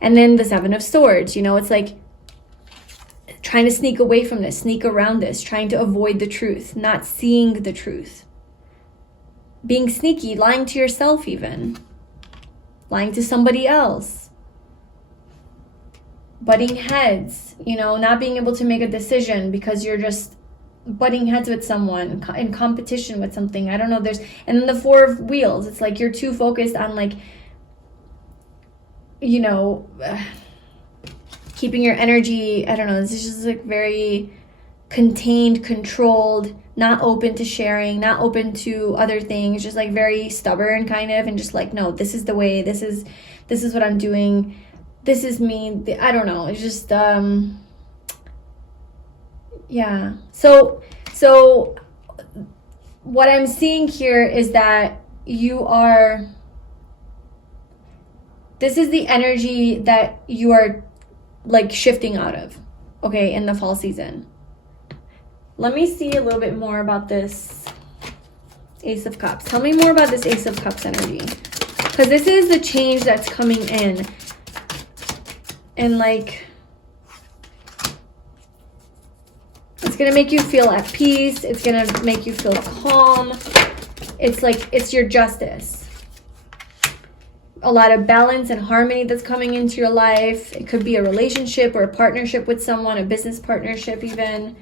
And then the Seven of Swords, you know, it's like trying to sneak away from this, sneak around this, trying to avoid the truth, not seeing the truth, being sneaky, lying to yourself even, lying to somebody else, butting heads, you know, not being able to make a decision because you're just butting heads with someone, in competition with something. I don't know, and then the Four of Wheels, it's like you're too focused on, like, you know, keeping your energy, I don't know, this is just like very contained, controlled, not open to sharing, not open to other things, just like very stubborn kind of, and just like, no, this is the way, this is what I'm doing, this is me. I don't know, it's just yeah. So what I'm seeing here is that this is the energy that you are like shifting out of, okay, in the fall season. Let me see a little bit more about this Ace of Cups. Tell me more about this Ace of Cups energy, because this is the change that's coming in, and like it's gonna make you feel at peace, it's gonna make you feel calm. It's like, it's your justice. A lot of balance and harmony that's coming into your life. It could be a relationship or a partnership with someone, a business partnership even.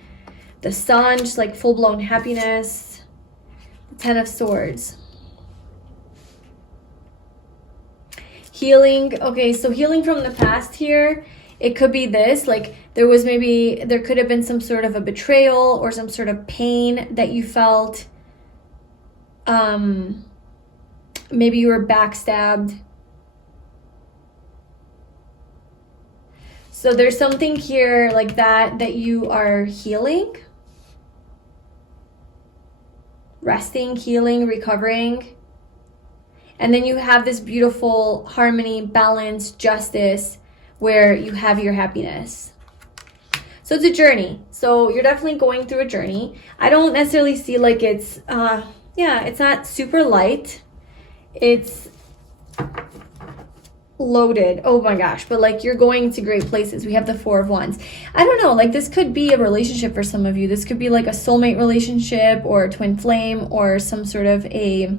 The Sun, just like full-blown happiness. The Ten of Swords. Healing. Okay, so healing from the past here. It could be this, like there could have been some sort of a betrayal or some sort of pain that you felt. Maybe you were backstabbed. So there's something here like that you are healing, resting, healing, recovering. And then you have this beautiful harmony, balance, justice, where you have your happiness. So it's a journey. So you're definitely going through a journey. I don't necessarily see like it's, it's not super light. It's loaded, oh my gosh, but like you're going to great places. We have the Four of Wands. I don't know, like this could be a relationship for some of you. This could be like a soulmate relationship or a twin flame or some sort of a,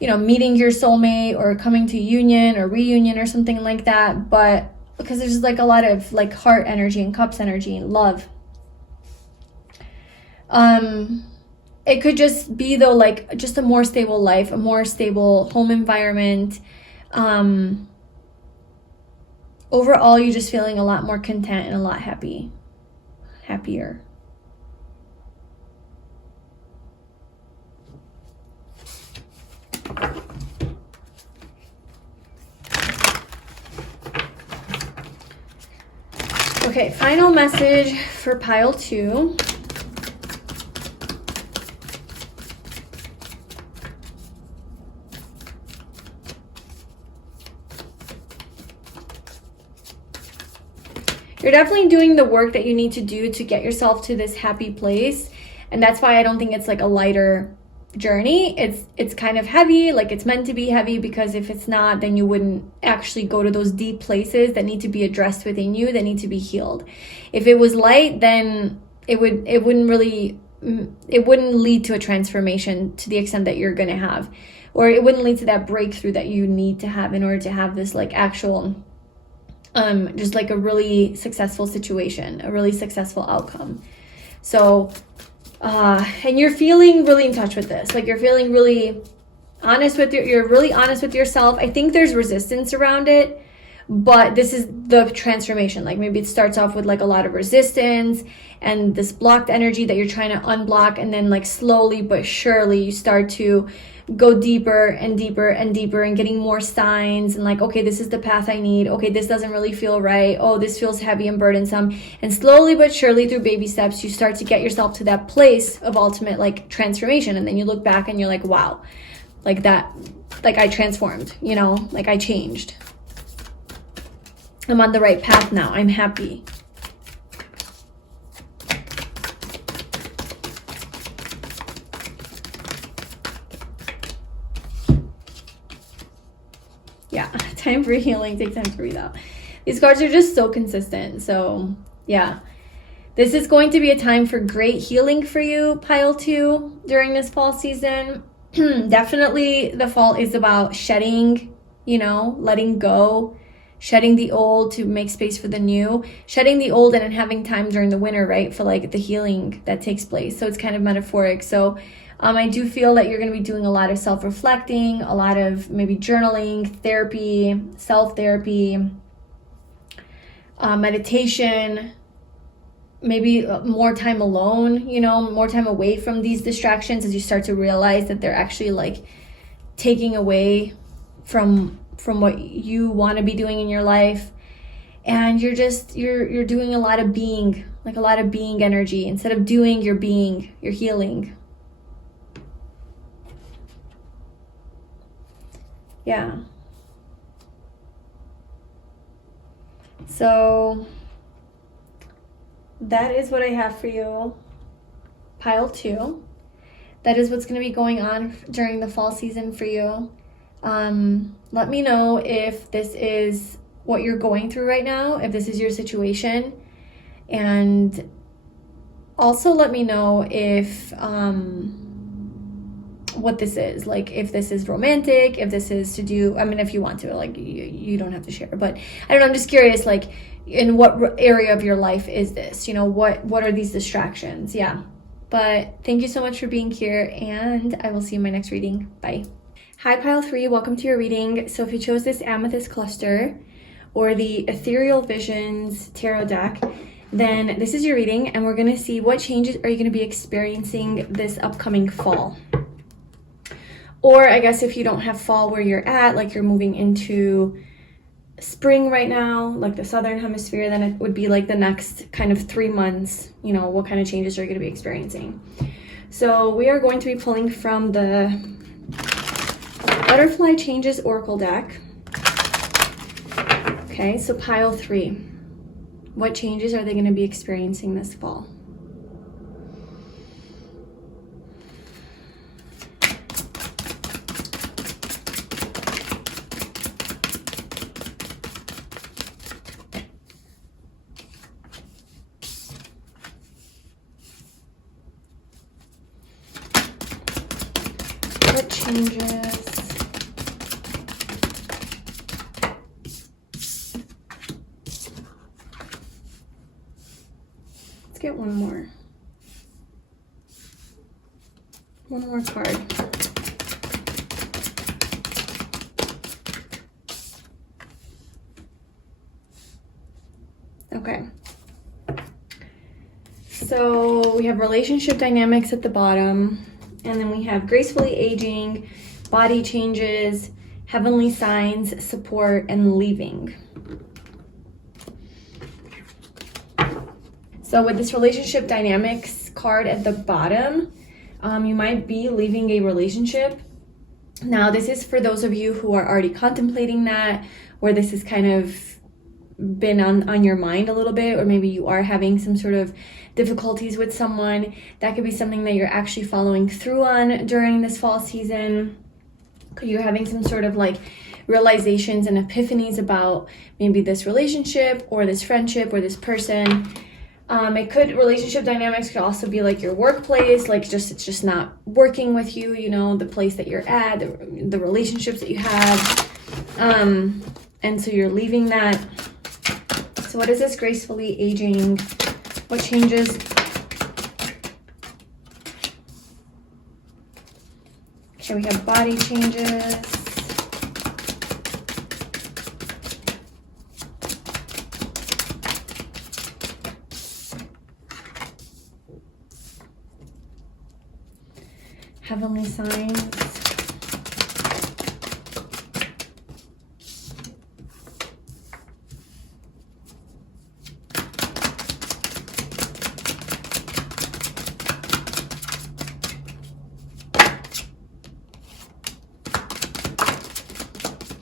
you know, meeting your soulmate or coming to union or reunion or something like that. But because there's like a lot of like heart energy and cups energy and love. It could just be though like just a more stable life, a more stable home environment. Overall, you're just feeling a lot more content and a lot happier. Okay, final message for pile 2. You're definitely doing the work that you need to do to get yourself to this happy place. And that's why I don't think it's like a lighter journey. It's kind of heavy, like it's meant to be heavy, because if it's not, then you wouldn't actually go to those deep places that need to be addressed within you, that need to be healed. If it was light, then it wouldn't lead to a transformation to the extent that you're going to have, or it wouldn't lead to that breakthrough that you need to have in order to have this like actual just like a really successful situation, a really successful outcome. So and you're feeling really in touch with this, like you're feeling really honest with you're really honest with yourself. I think there's resistance around it, but this is the transformation. Like maybe it starts off with like a lot of resistance and this blocked energy that you're trying to unblock, and then like slowly but surely you start to go deeper and deeper and deeper and getting more signs and like, okay, this is the path I need. Okay, this doesn't really feel right. Oh, this feels heavy and burdensome. And slowly but surely through baby steps, you start to get yourself to that place of ultimate like transformation. And then you look back and you're like, wow, like that, like I transformed, you know, like I changed. I'm on the right path now. I'm happy. Yeah, time for healing. Take time to breathe out. These cards are just so consistent. So yeah, this is going to be a time for great healing for you, pile 2, during this fall season. Definitely the fall is about shedding, you know, letting go, shedding the old to make space for the new, shedding the old and then having time during the winter, right, for like the healing that takes place. So it's kind of metaphoric. So I do feel that you're going to be doing a lot of self-reflecting, a lot of maybe journaling, therapy, self-therapy, meditation, maybe more time alone, you know, more time away from these distractions as you start to realize that they're actually like taking away from what you want to be doing in your life. And you're doing a lot of being, like a lot of being energy. Instead of doing, you're being, you're healing. Yeah. So that is what I have for you, pile 2. That is what's going to be going on during the fall season for you. Let me know if this is what you're going through right now, if this is your situation. And also let me know if what this is, like if this is romantic, if this is to do, I mean, if you want to, like you don't have to share, but I don't know, I'm just curious, like in what area of your life is this, you know, what are these distractions? Yeah. But thank you so much for being here, and I will see you in my next reading. Bye. Hi pile 3, welcome to your reading. So if you chose this amethyst cluster or the Ethereal Visions tarot deck, then this is your reading, and we're going to see what changes are you going to be experiencing this upcoming fall. Or I guess if you don't have fall where you're at, like you're moving into spring right now, like the southern hemisphere, then it would be like the next kind of 3 months, you know, what kind of changes are you going to be experiencing. So we are going to be pulling from the Butterfly Changes Oracle deck. Okay, so pile 3. What changes are they going to be experiencing this fall? What changes? Let's get one more card. Okay. So we have relationship dynamics at the bottom. And then we have gracefully aging, body changes, heavenly signs, support, and leaving. So with this relationship dynamics card at the bottom, you might be leaving a relationship. Now, this is for those of you who are already contemplating that, or this has kind of been on your mind a little bit, or maybe you are having some sort of difficulties with someone. That could be something that you're actually following through on during this fall season. You're having some sort of like realizations and epiphanies about maybe this relationship or this friendship or this person. Relationship dynamics could also be like your workplace, like it's just not working with you, you know, the place that you're at, the relationships that you have. And so you're leaving that. So what is this gracefully aging? What changes? Okay, we have body changes. heavenly signs.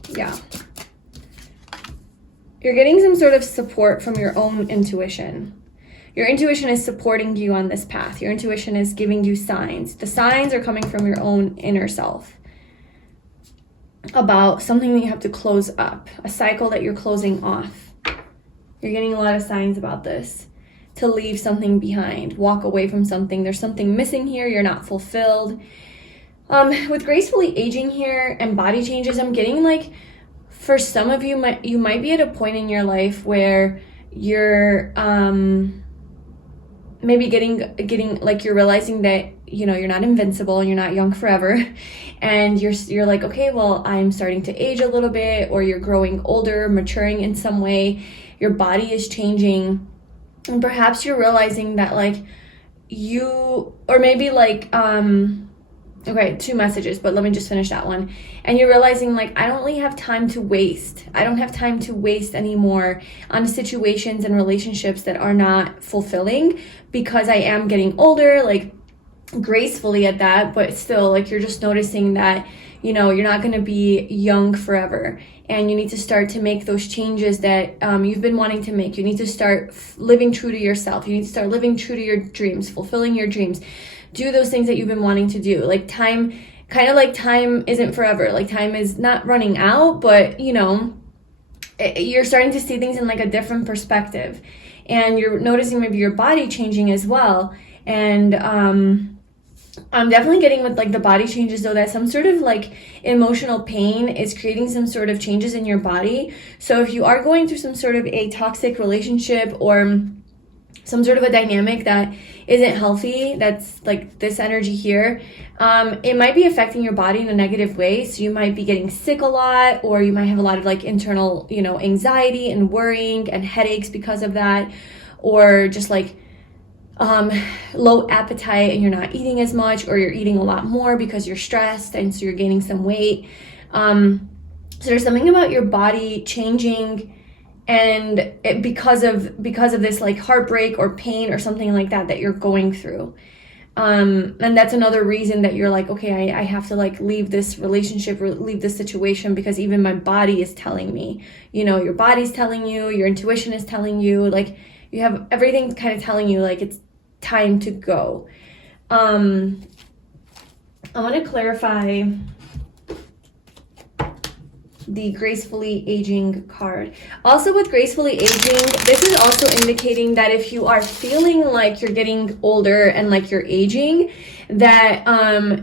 Yeah. You're getting some sort of support from your own intuition. Your intuition is supporting you on this path. Your intuition is giving you signs. The signs are coming from your own inner self about something that you have to close up, a cycle that you're closing off. You're getting a lot of signs about this. To leave something behind, walk away from something. There's something missing here. You're not fulfilled. With gracefully aging here and body changes, I'm getting like, for some of you, you might be at a point in your life where you're maybe getting like, you're realizing that, you know, you're not invincible and you're not young forever, and you're like, okay, well, I'm starting to age a little bit, or you're growing older, maturing in some way, your body is changing, and perhaps you're realizing that like or maybe like okay, 2 messages, but let me just finish that one. And you're realizing like, I don't really have time to waste. I don't have time to waste anymore on situations and relationships that are not fulfilling, because I am getting older, like gracefully at that, but still like you're just noticing that, you know, you're not going to be young forever, and you need to start to make those changes that you've been wanting to make. You need to start living true to yourself. You need to start living true to your dreams, fulfilling your dreams. Do those things that you've been wanting to do. Like time isn't forever. Like time is not running out, but you know, you're starting to see things in like a different perspective, and you're noticing maybe your body changing as well. And I'm definitely getting with like the body changes though, that some sort of like emotional pain is creating some sort of changes in your body. So if you are going through some sort of a toxic relationship or some sort of a dynamic that isn't healthy, that's like this energy here, it might be affecting your body in a negative way. So you might be getting sick a lot, or you might have a lot of like internal, you know, anxiety and worrying and headaches because of that, or just like low appetite and you're not eating as much, or you're eating a lot more because you're stressed and so you're gaining some weight. So there's something about your body changing, and because of this like heartbreak or pain or something like that you're going through. And that's another reason that you're like, okay, I have to like leave this relationship or leave this situation, because even my body is telling me, you know, your body's telling you, your intuition is telling you, like you have everything kind of telling you like it's time to go. I want to clarify the gracefully aging card. Also with gracefully aging, this is also indicating that if you are feeling like you're getting older and like you're aging, that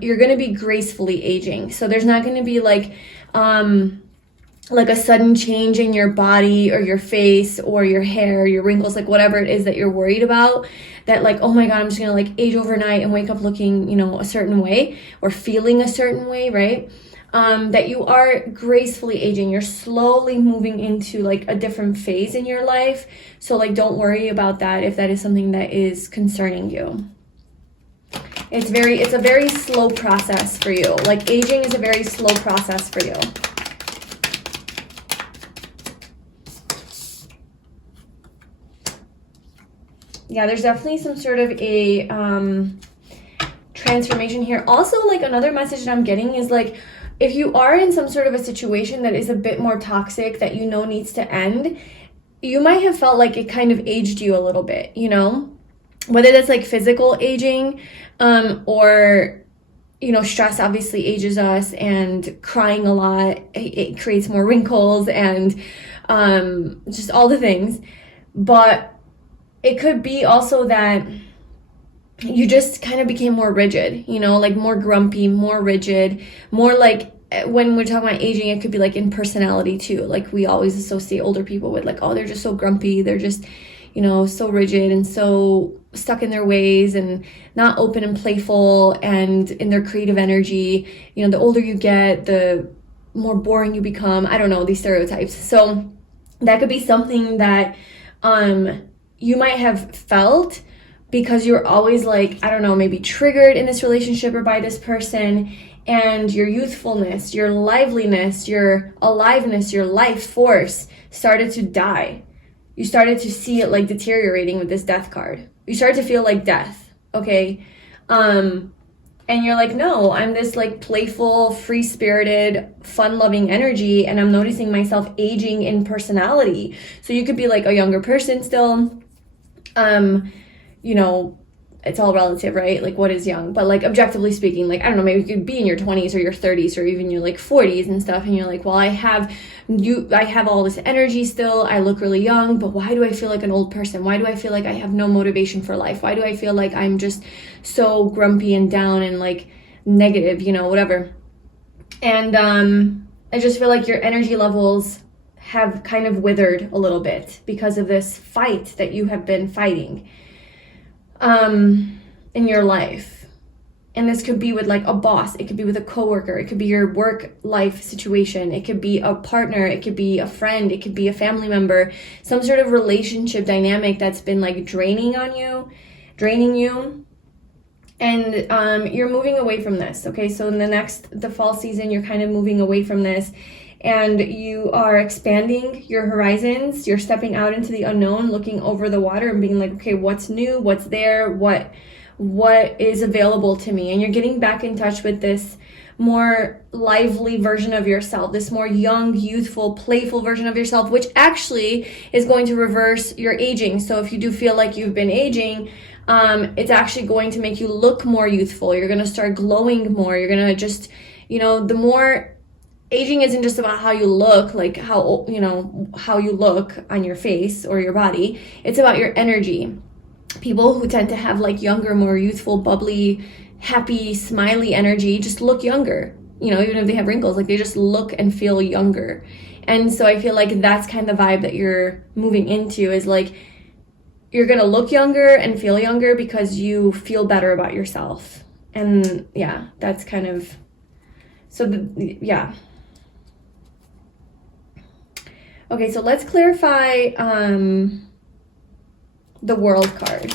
you're going to be gracefully aging. So there's not going to be like a sudden change in your body or your face or your hair, your wrinkles, like whatever it is that you're worried about, that like, oh my God, I'm just going to like age overnight and wake up looking, you know, a certain way or feeling a certain way, right? That you are gracefully aging. You're slowly moving into like a different phase in your life. So like, don't worry about that if that is something that is concerning you. It's a very slow process for you. Like aging is a very slow process for you. Yeah, there's definitely some sort of a transformation here. Also, like another message that I'm getting is like, if you are in some sort of a situation that is a bit more toxic that you know needs to end, you might have felt like it kind of aged you a little bit, you know? Whether that's like physical aging, or, you know, stress obviously ages us, and crying a lot, it creates more wrinkles and just all the things. But it could be also that you just kind of became more rigid, you know, like more grumpy, more rigid, more like, when we're talking about aging, it could be like in personality too. Like we always associate older people with like, oh, they're just so grumpy. They're just, you know, so rigid and so stuck in their ways and not open and playful and in their creative energy. You know, the older you get, the more boring you become. I don't know, these stereotypes. So that could be something that you might have felt, because you're always like, I don't know, maybe triggered in this relationship or by this person, and your youthfulness, your liveliness, your aliveness, your life force started to die. You started to see it like deteriorating with this death card. You started to feel like death, okay? And you're like, no, I'm this like playful, free-spirited, fun-loving energy, and I'm noticing myself aging in personality. So you could be like a younger person still. You know, it's all relative, right? Like, what is young? But like, objectively speaking, like, I don't know, maybe you could be in your 20s or your 30s or even your like 40s and stuff, and you're like, well, I have all this energy still. I look really young, but why do I feel like an old person? Why do I feel like I have no motivation for life? Why do I feel like I'm just so grumpy and down and like negative, you know, whatever? And I just feel like your energy levels have kind of withered a little bit because of this fight that you have been fighting in your life. And this could be with like a boss, it could be with a coworker, it could be your work life situation, it could be a partner, it could be a friend, it could be a family member, some sort of relationship dynamic that's been like draining you. And you're moving away from this, okay? So in the fall season, you're kind of moving away from this, and you are expanding your horizons. You're stepping out into the unknown, looking over the water and being like, okay, what's new? What's there? What is available to me? And you're getting back in touch with this more lively version of yourself, this more young, youthful, playful version of yourself, which actually is going to reverse your aging. So if you do feel like you've been aging, it's actually going to make you look more youthful. You're going to start glowing more. You're going to just, you know, the more aging isn't just about how you look, like how you look on your face or your body. It's about your energy. People who tend to have like younger, more youthful, bubbly, happy, smiley energy just look younger. You know, even if they have wrinkles, like they just look and feel younger. And so I feel like that's kind of the vibe that you're moving into, is like you're going to look younger and feel younger because you feel better about yourself. And yeah, that's kind of, yeah. Okay, so let's clarify the World card.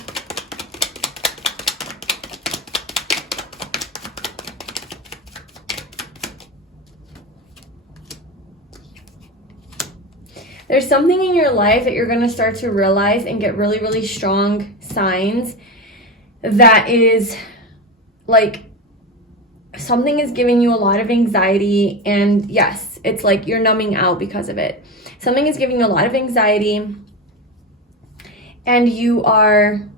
There's something in your life that you're going to start to realize and get really, really strong signs that is like something is giving you a lot of anxiety, and yes, it's like you're numbing out because of it. Something is giving you a lot of anxiety, and you're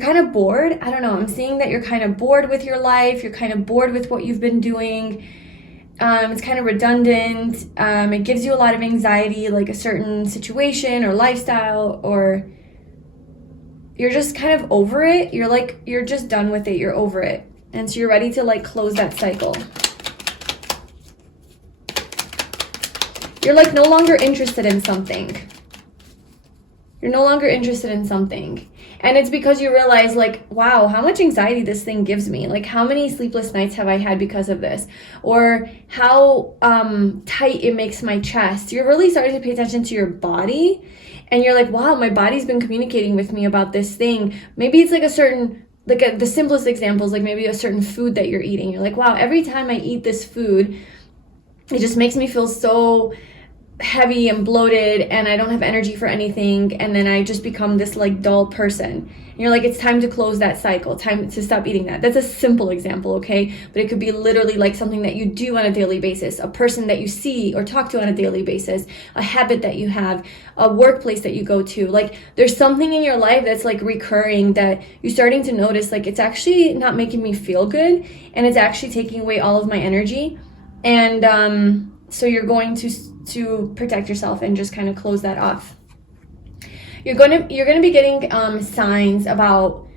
kind of bored. I don't know. I'm seeing that you're kind of bored with your life. You're kind of bored with what you've been doing. It's kind of redundant. It gives you a lot of anxiety, like a certain situation or lifestyle, or you're just kind of over it. You're just done with it. You're over it. And so you're ready to like close that cycle. You're like no longer interested in something. You're no longer interested in something. And it's because you realize like, wow, how much anxiety this thing gives me. Like how many sleepless nights have I had because of this? Or how tight it makes my chest. You're really starting to pay attention to your body. And you're like, wow, my body's been communicating with me about this thing. Maybe it's like a certain, the simplest example is like maybe a certain food that you're eating. You're like, wow, every time I eat this food, it just makes me feel so heavy and bloated, and I don't have energy for anything, and then I just become this like dull person. And you're like, it's time to close that cycle, time to stop eating that. That's a simple example, okay? But it could be literally like something that you do on a daily basis, a person that you see or talk to on a daily basis, a habit that you have, a workplace that you go to. Like there's something in your life that's like recurring that you're starting to notice, like it's actually not making me feel good, and it's actually taking away all of my energy. And so you're going to protect yourself and just kind of close that off. You're gonna be getting signs about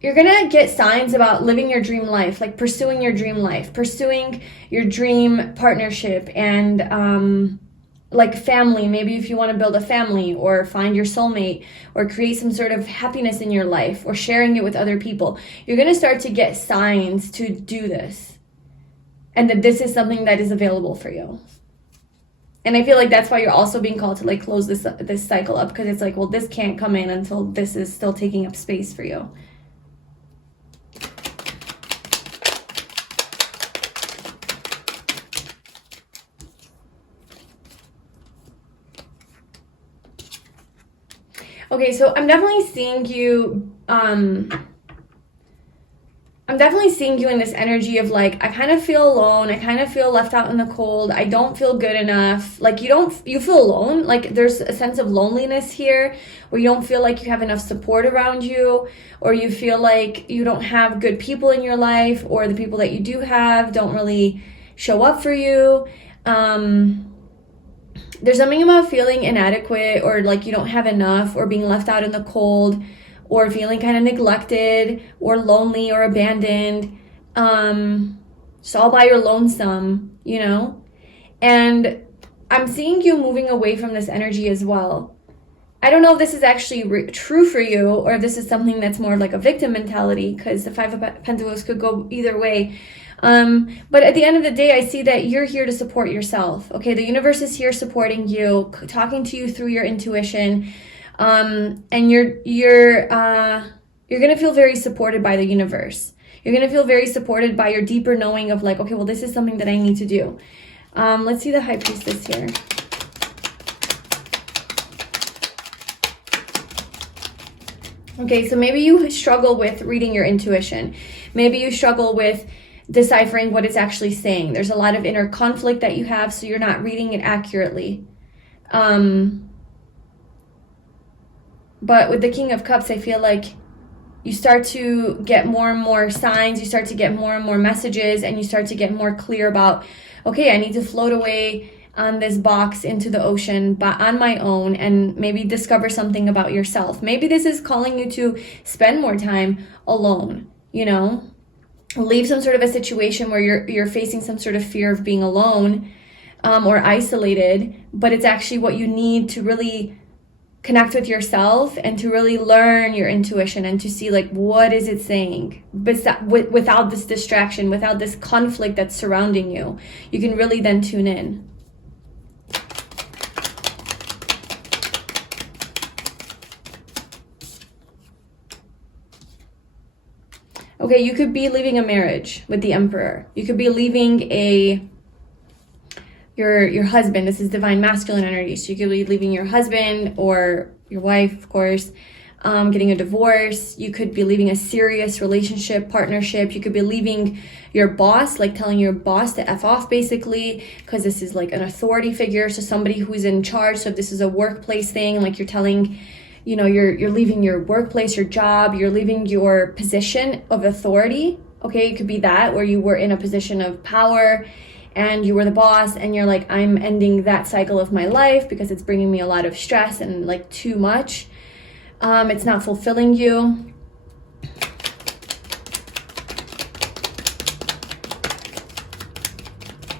you're gonna get signs about living your dream life, like pursuing your dream life, pursuing your dream partnership, and like family. Maybe if you want to build a family or find your soulmate or create some sort of happiness in your life or sharing it with other people, you're going to start to get signs to do this, and that this is something that is available for you. And I feel like that's why you're also being called to like close this cycle up, because it's like, well, this can't come in until this is still taking up space for you. Okay, so I'm definitely seeing you, in this energy of like, I kind of feel alone. I kind of feel left out in the cold. I don't feel good enough. Like you feel alone. Like there's a sense of loneliness here where you don't feel like you have enough support around you, or you feel like you don't have good people in your life, or the people that you do have don't really show up for you. There's something about feeling inadequate, or like you don't have enough, or being left out in the cold, or feeling kind of neglected or lonely or abandoned, just all by your lonesome, you know? And I'm seeing you moving away from this energy as well. I don't know if this is actually true for you, or if this is something that's more like a victim mentality, because the Five of Pentacles could go either way. But at the end of the day, I see that you're here to support yourself. Okay, the universe is here supporting you, talking to you through your intuition. And you're gonna feel very supported by the universe. You're gonna feel very supported by your deeper knowing of like, okay, well, this is something that I need to do. Let's see the High Priestess here. Okay, so maybe you struggle with reading your intuition. Maybe you struggle with deciphering what it's actually saying. There's a lot of inner conflict that you have, so you're not reading it accurately. But with the King of Cups, I feel like you start to get more and more signs, you start to get more and more messages, and you start to get more clear about, okay, I need to float away on this box into the ocean, but on my own, and maybe discover something about yourself. Maybe this is calling you to spend more time alone, you know? Leave some sort of a situation where you're facing some sort of fear of being alone, or isolated, but it's actually what you need to really connect with yourself and to really learn your intuition and to see like, what is it saying? Without this distraction, without this conflict that's surrounding you, you can really then tune in. Okay, you could be leaving a marriage with the Emperor. You could be leaving your husband. This is divine masculine energy. So you could be leaving your husband or your wife, of course, getting a divorce. You could be leaving a serious relationship, partnership. You could be leaving your boss, like telling your boss to F off basically, because this is like an authority figure. So somebody who's in charge. So if this is a workplace thing, like you're telling, you know, you're leaving your workplace, your job, you're leaving your position of authority. Okay, it could be that, where you were in a position of power and you were the boss, and you're like, I'm ending that cycle of my life because it's bringing me a lot of stress and like too much. It's not fulfilling you.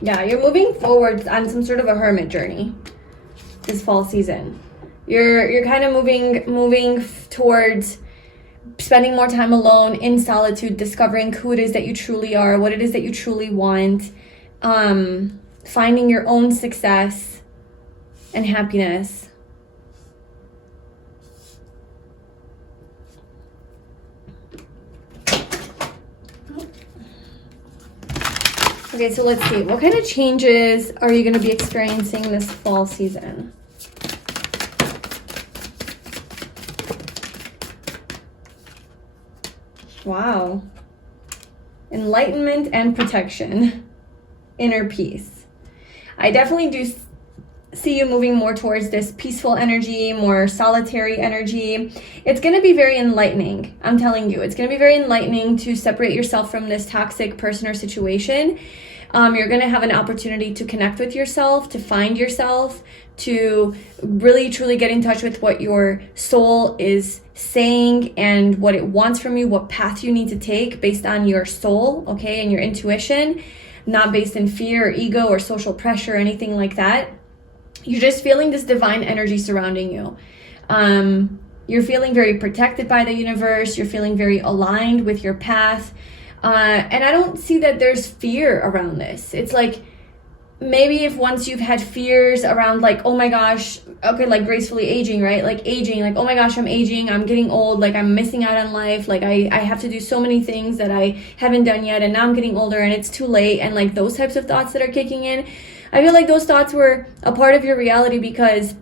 Yeah, you're moving forward on some sort of a hermit journey this fall season. You're kind of moving towards spending more time alone in solitude, discovering who it is that you truly are, what it is that you truly want, finding your own success and happiness. Okay, so let's see. What kind of changes are you going to be experiencing this fall season? Wow. Enlightenment and protection. Inner peace. I definitely do see you moving more towards this peaceful energy, more solitary energy. It's going to be very enlightening. I'm telling you, it's going to be very enlightening to separate yourself from this toxic person or situation. You're going to have an opportunity to connect with yourself, to find yourself, to really truly get in touch with what your soul is saying and what it wants from you, what path you need to take based on your soul, okay, and your intuition, not based in fear or ego or social pressure or anything like that. You're just feeling this divine energy surrounding you. You're feeling very protected by the universe. You're feeling very aligned with your path. And I don't see that there's fear around this. It's like maybe if once you've had fears around like, oh my gosh, okay, like gracefully aging, right? Like aging, like, oh my gosh, I'm aging, I'm getting old, like I'm missing out on life, like I have to do so many things that I haven't done yet, and now I'm getting older and it's too late, and like those types of thoughts that are kicking in. I feel like those thoughts were a part of your reality because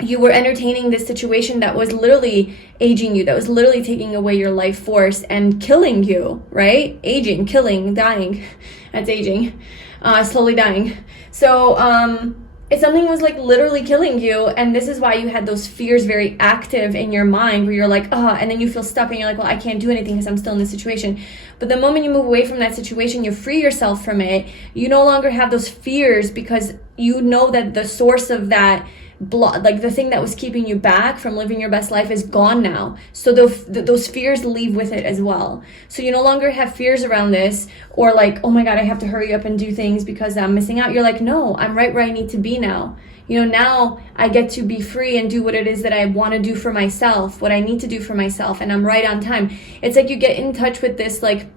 you were entertaining this situation that was literally aging you, that was literally taking away your life force and killing you, right? Aging, killing, dying. That's aging. Slowly dying. So if something was like literally killing you, and this is why you had those fears very active in your mind, where you're like, and then you feel stuck and you're like, well, I can't do anything because I'm still in this situation. But the moment you move away from that situation, you free yourself from it. You no longer have those fears because you know that the source of that like the thing that was keeping you back from living your best life is gone now. So those fears leave with it as well. So you no longer have fears around this, or like, oh my God, I have to hurry up and do things because I'm missing out. You're like, no, I'm right where I need to be now. You know, now I get to be free and do what it is that I want to do for myself, what I need to do for myself, and I'm right on time. It's like you get in touch with this like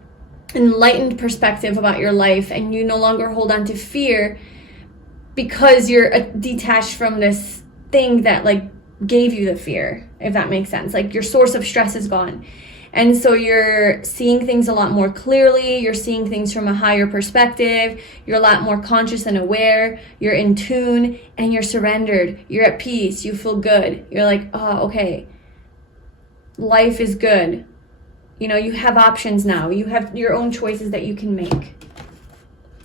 enlightened perspective about your life, and you no longer hold on to fear because you're detached from this thing that like gave you the fear, if that makes sense. Like your source of stress is gone. And so you're seeing things a lot more clearly. You're seeing things from a higher perspective. You're a lot more conscious and aware. You're in tune and you're surrendered. You're at peace. You feel good. You're like, oh, okay. Life is good. You know, you have options now. You have your own choices that you can make.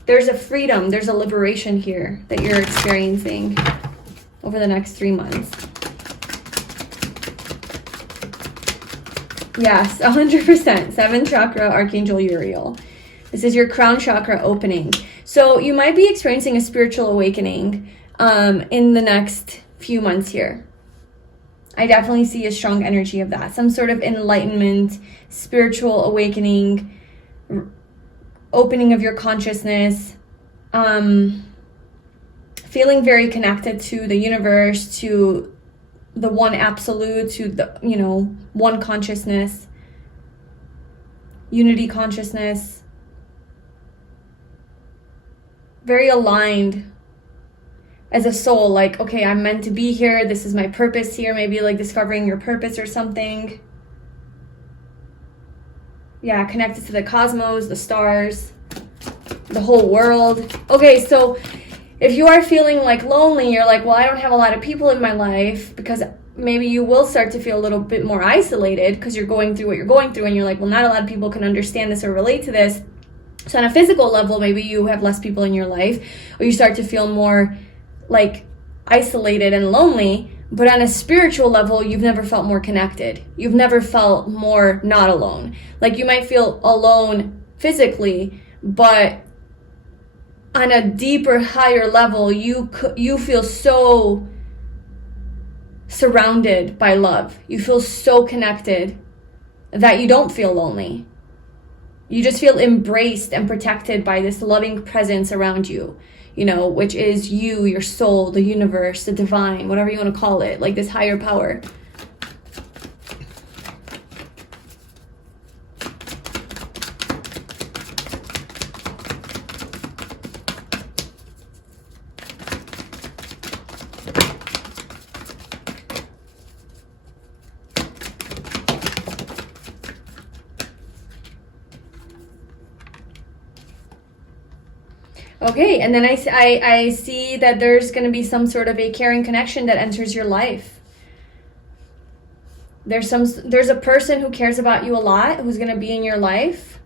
There's a freedom, there's a liberation here that you're experiencing over the next 3 months. Yes, 100%. 7th chakra, Archangel Uriel. This is your crown chakra opening. So you might be experiencing a spiritual awakening in the next few months here. I definitely see a strong energy of that. Some sort of enlightenment, spiritual awakening, opening of your consciousness, feeling very connected to the universe, to the one absolute, to the, you know, one consciousness, unity consciousness, very aligned as a soul, like, okay, I'm meant to be here, this is my purpose here, maybe like discovering your purpose or something. Yeah, connected to the cosmos, the stars, the whole world. Okay, so if you are feeling like lonely, you're like, well, I don't have a lot of people in my life, because maybe you will start to feel a little bit more isolated because you're going through what you're going through, and you're like, well, not a lot of people can understand this or relate to this. So on a physical level, maybe you have less people in your life, or you start to feel more like isolated and lonely. But on a spiritual level, you've never felt more connected. You've never felt more not alone. Like you might feel alone physically, but on a deeper, higher level, you feel so surrounded by love. You feel so connected that you don't feel lonely. You just feel embraced and protected by this loving presence around you, you know, which is you, your soul, the universe, the divine, whatever you want to call it, like this higher power. Okay, and then I see that there's going to be some sort of a caring connection that enters your life. There's a person who cares about you a lot, who's going to be in your life.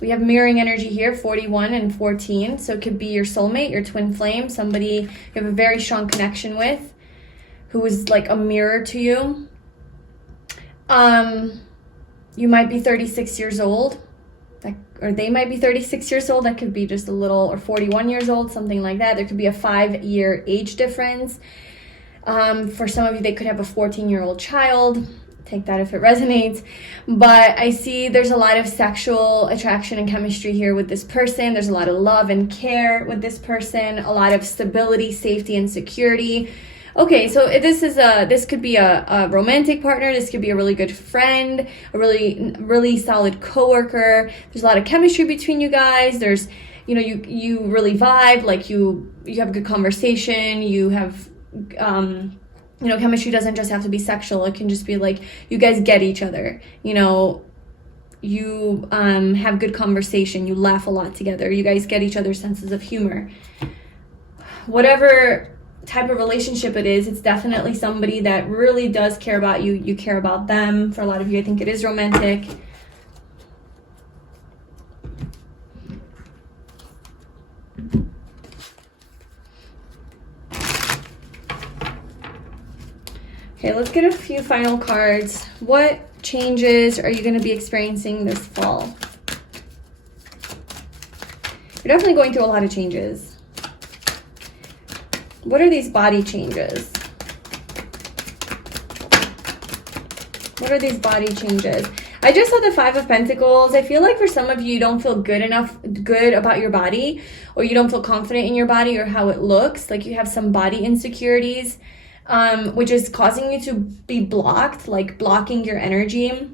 We have mirroring energy here, 41 and 14. So it could be your soulmate, your twin flame, somebody you have a very strong connection with, who is like a mirror to you. You might be 36 years old. Or they might be 36 years old. That could be just a little, or 41 years old, something like that. There could be a 5-year age difference. For some of you, they could have a 14-year-old child. Take that if it resonates. But I see there's a lot of sexual attraction and chemistry here with this person. There's a lot of love and care with this person. A lot of stability, safety, and security. Okay, so this could be a romantic partner. This could be a really good friend, a really solid coworker. There's a lot of chemistry between you guys. There's, you know, you really vibe, like you have good conversation, you have, you know, chemistry doesn't just have to be sexual. It can just be like you guys get each other, you know, you have good conversation, you laugh a lot together, you guys get each other's senses of humor. Whatever type of relationship it is, it's definitely somebody that really does care about you. You care about them. For a lot of you, I think it is romantic. Okay, let's get a few final cards. What changes are you going to be experiencing this fall? You're definitely going through a lot of changes. What are these body changes? What are these body changes? I just saw the Five of Pentacles. I feel like for some of you, you don't feel good about your body, or you don't feel confident in your body or how it looks. Like you have some body insecurities, which is causing you to be blocked, like blocking your energy,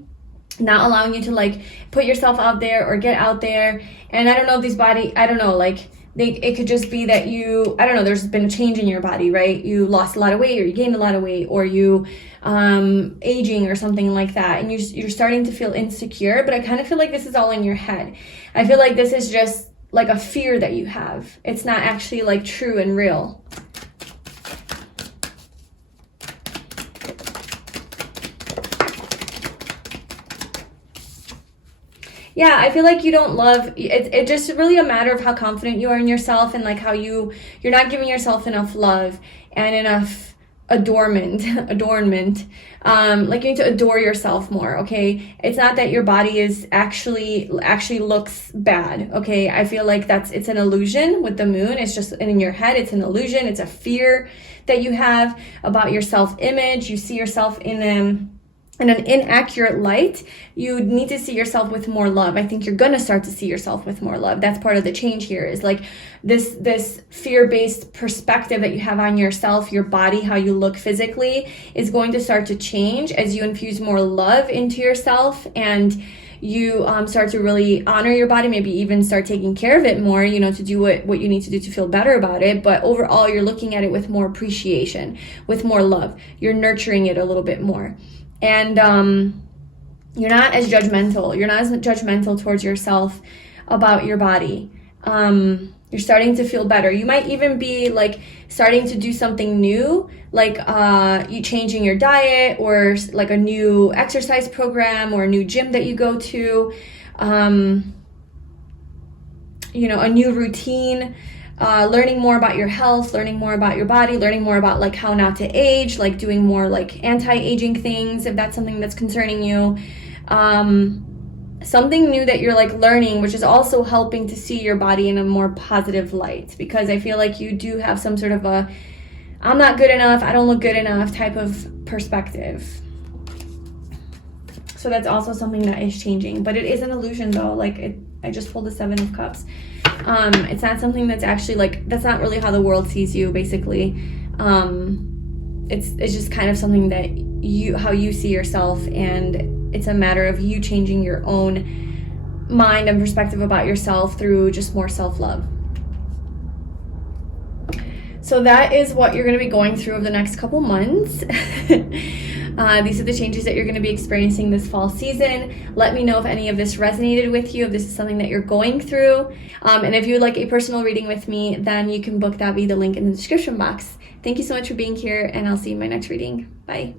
not allowing you to like put yourself out there or get out there. And I don't know if these I don't know, like it could just be that you, I don't know, there's been a change in your body, right? You lost a lot of weight, or you gained a lot of weight, or you aging or something like that, and you're starting to feel insecure. But I kind of feel like this is all in your head. I feel like this is just like a fear that you have. It's not actually like true and real. Yeah, I feel like you don't love it. It's just really a matter of how confident you are in yourself, and like how you're not giving yourself enough love and enough adornment. Like you need to adore yourself more. Okay, it's not that your body is actually looks bad. Okay, I feel like it's an illusion with the moon. It's just in your head. It's an illusion. It's a fear that you have about your self-image. You see yourself in an inaccurate light. You need to see yourself with more love. I think you're going to start to see yourself with more love. That's part of the change here, is like this fear-based perspective that you have on yourself, your body, how you look physically is going to start to change as you infuse more love into yourself, and you start to really honor your body, maybe even start taking care of it more, you know, to do what you need to do to feel better about it. But overall, you're looking at it with more appreciation, with more love. You're nurturing it a little bit more. And you're not as judgmental. You're not as judgmental towards yourself about your body. You're starting to feel better. You might even be like starting to do something new, like you changing your diet, or like a new exercise program, or a new gym that you go to, you know, a new routine. Learning more about your health, learning more about your body, learning more about like how not to age, like doing more like anti-aging things, if that's something that's concerning you. Something new that you're like learning, which is also helping to see your body in a more positive light, because I feel like you do have some sort of a I'm not good enough, I don't look good enough type of perspective. So that's also something that is changing, but it is an illusion though. Like I just pulled the Seven of Cups. It's not something that's actually like, that's not really how the world sees you, basically. It's just kind of something that how you see yourself, and it's a matter of you changing your own mind and perspective about yourself through just more self-love. So that is what you're going to be going through over the next couple months. These are the changes that you're going to be experiencing this fall season. Let me know if any of this resonated with you, if this is something that you're going through. And if you would like a personal reading with me, then you can book that via the link in the description box. Thank you so much for being here, and I'll see you in my next reading. Bye.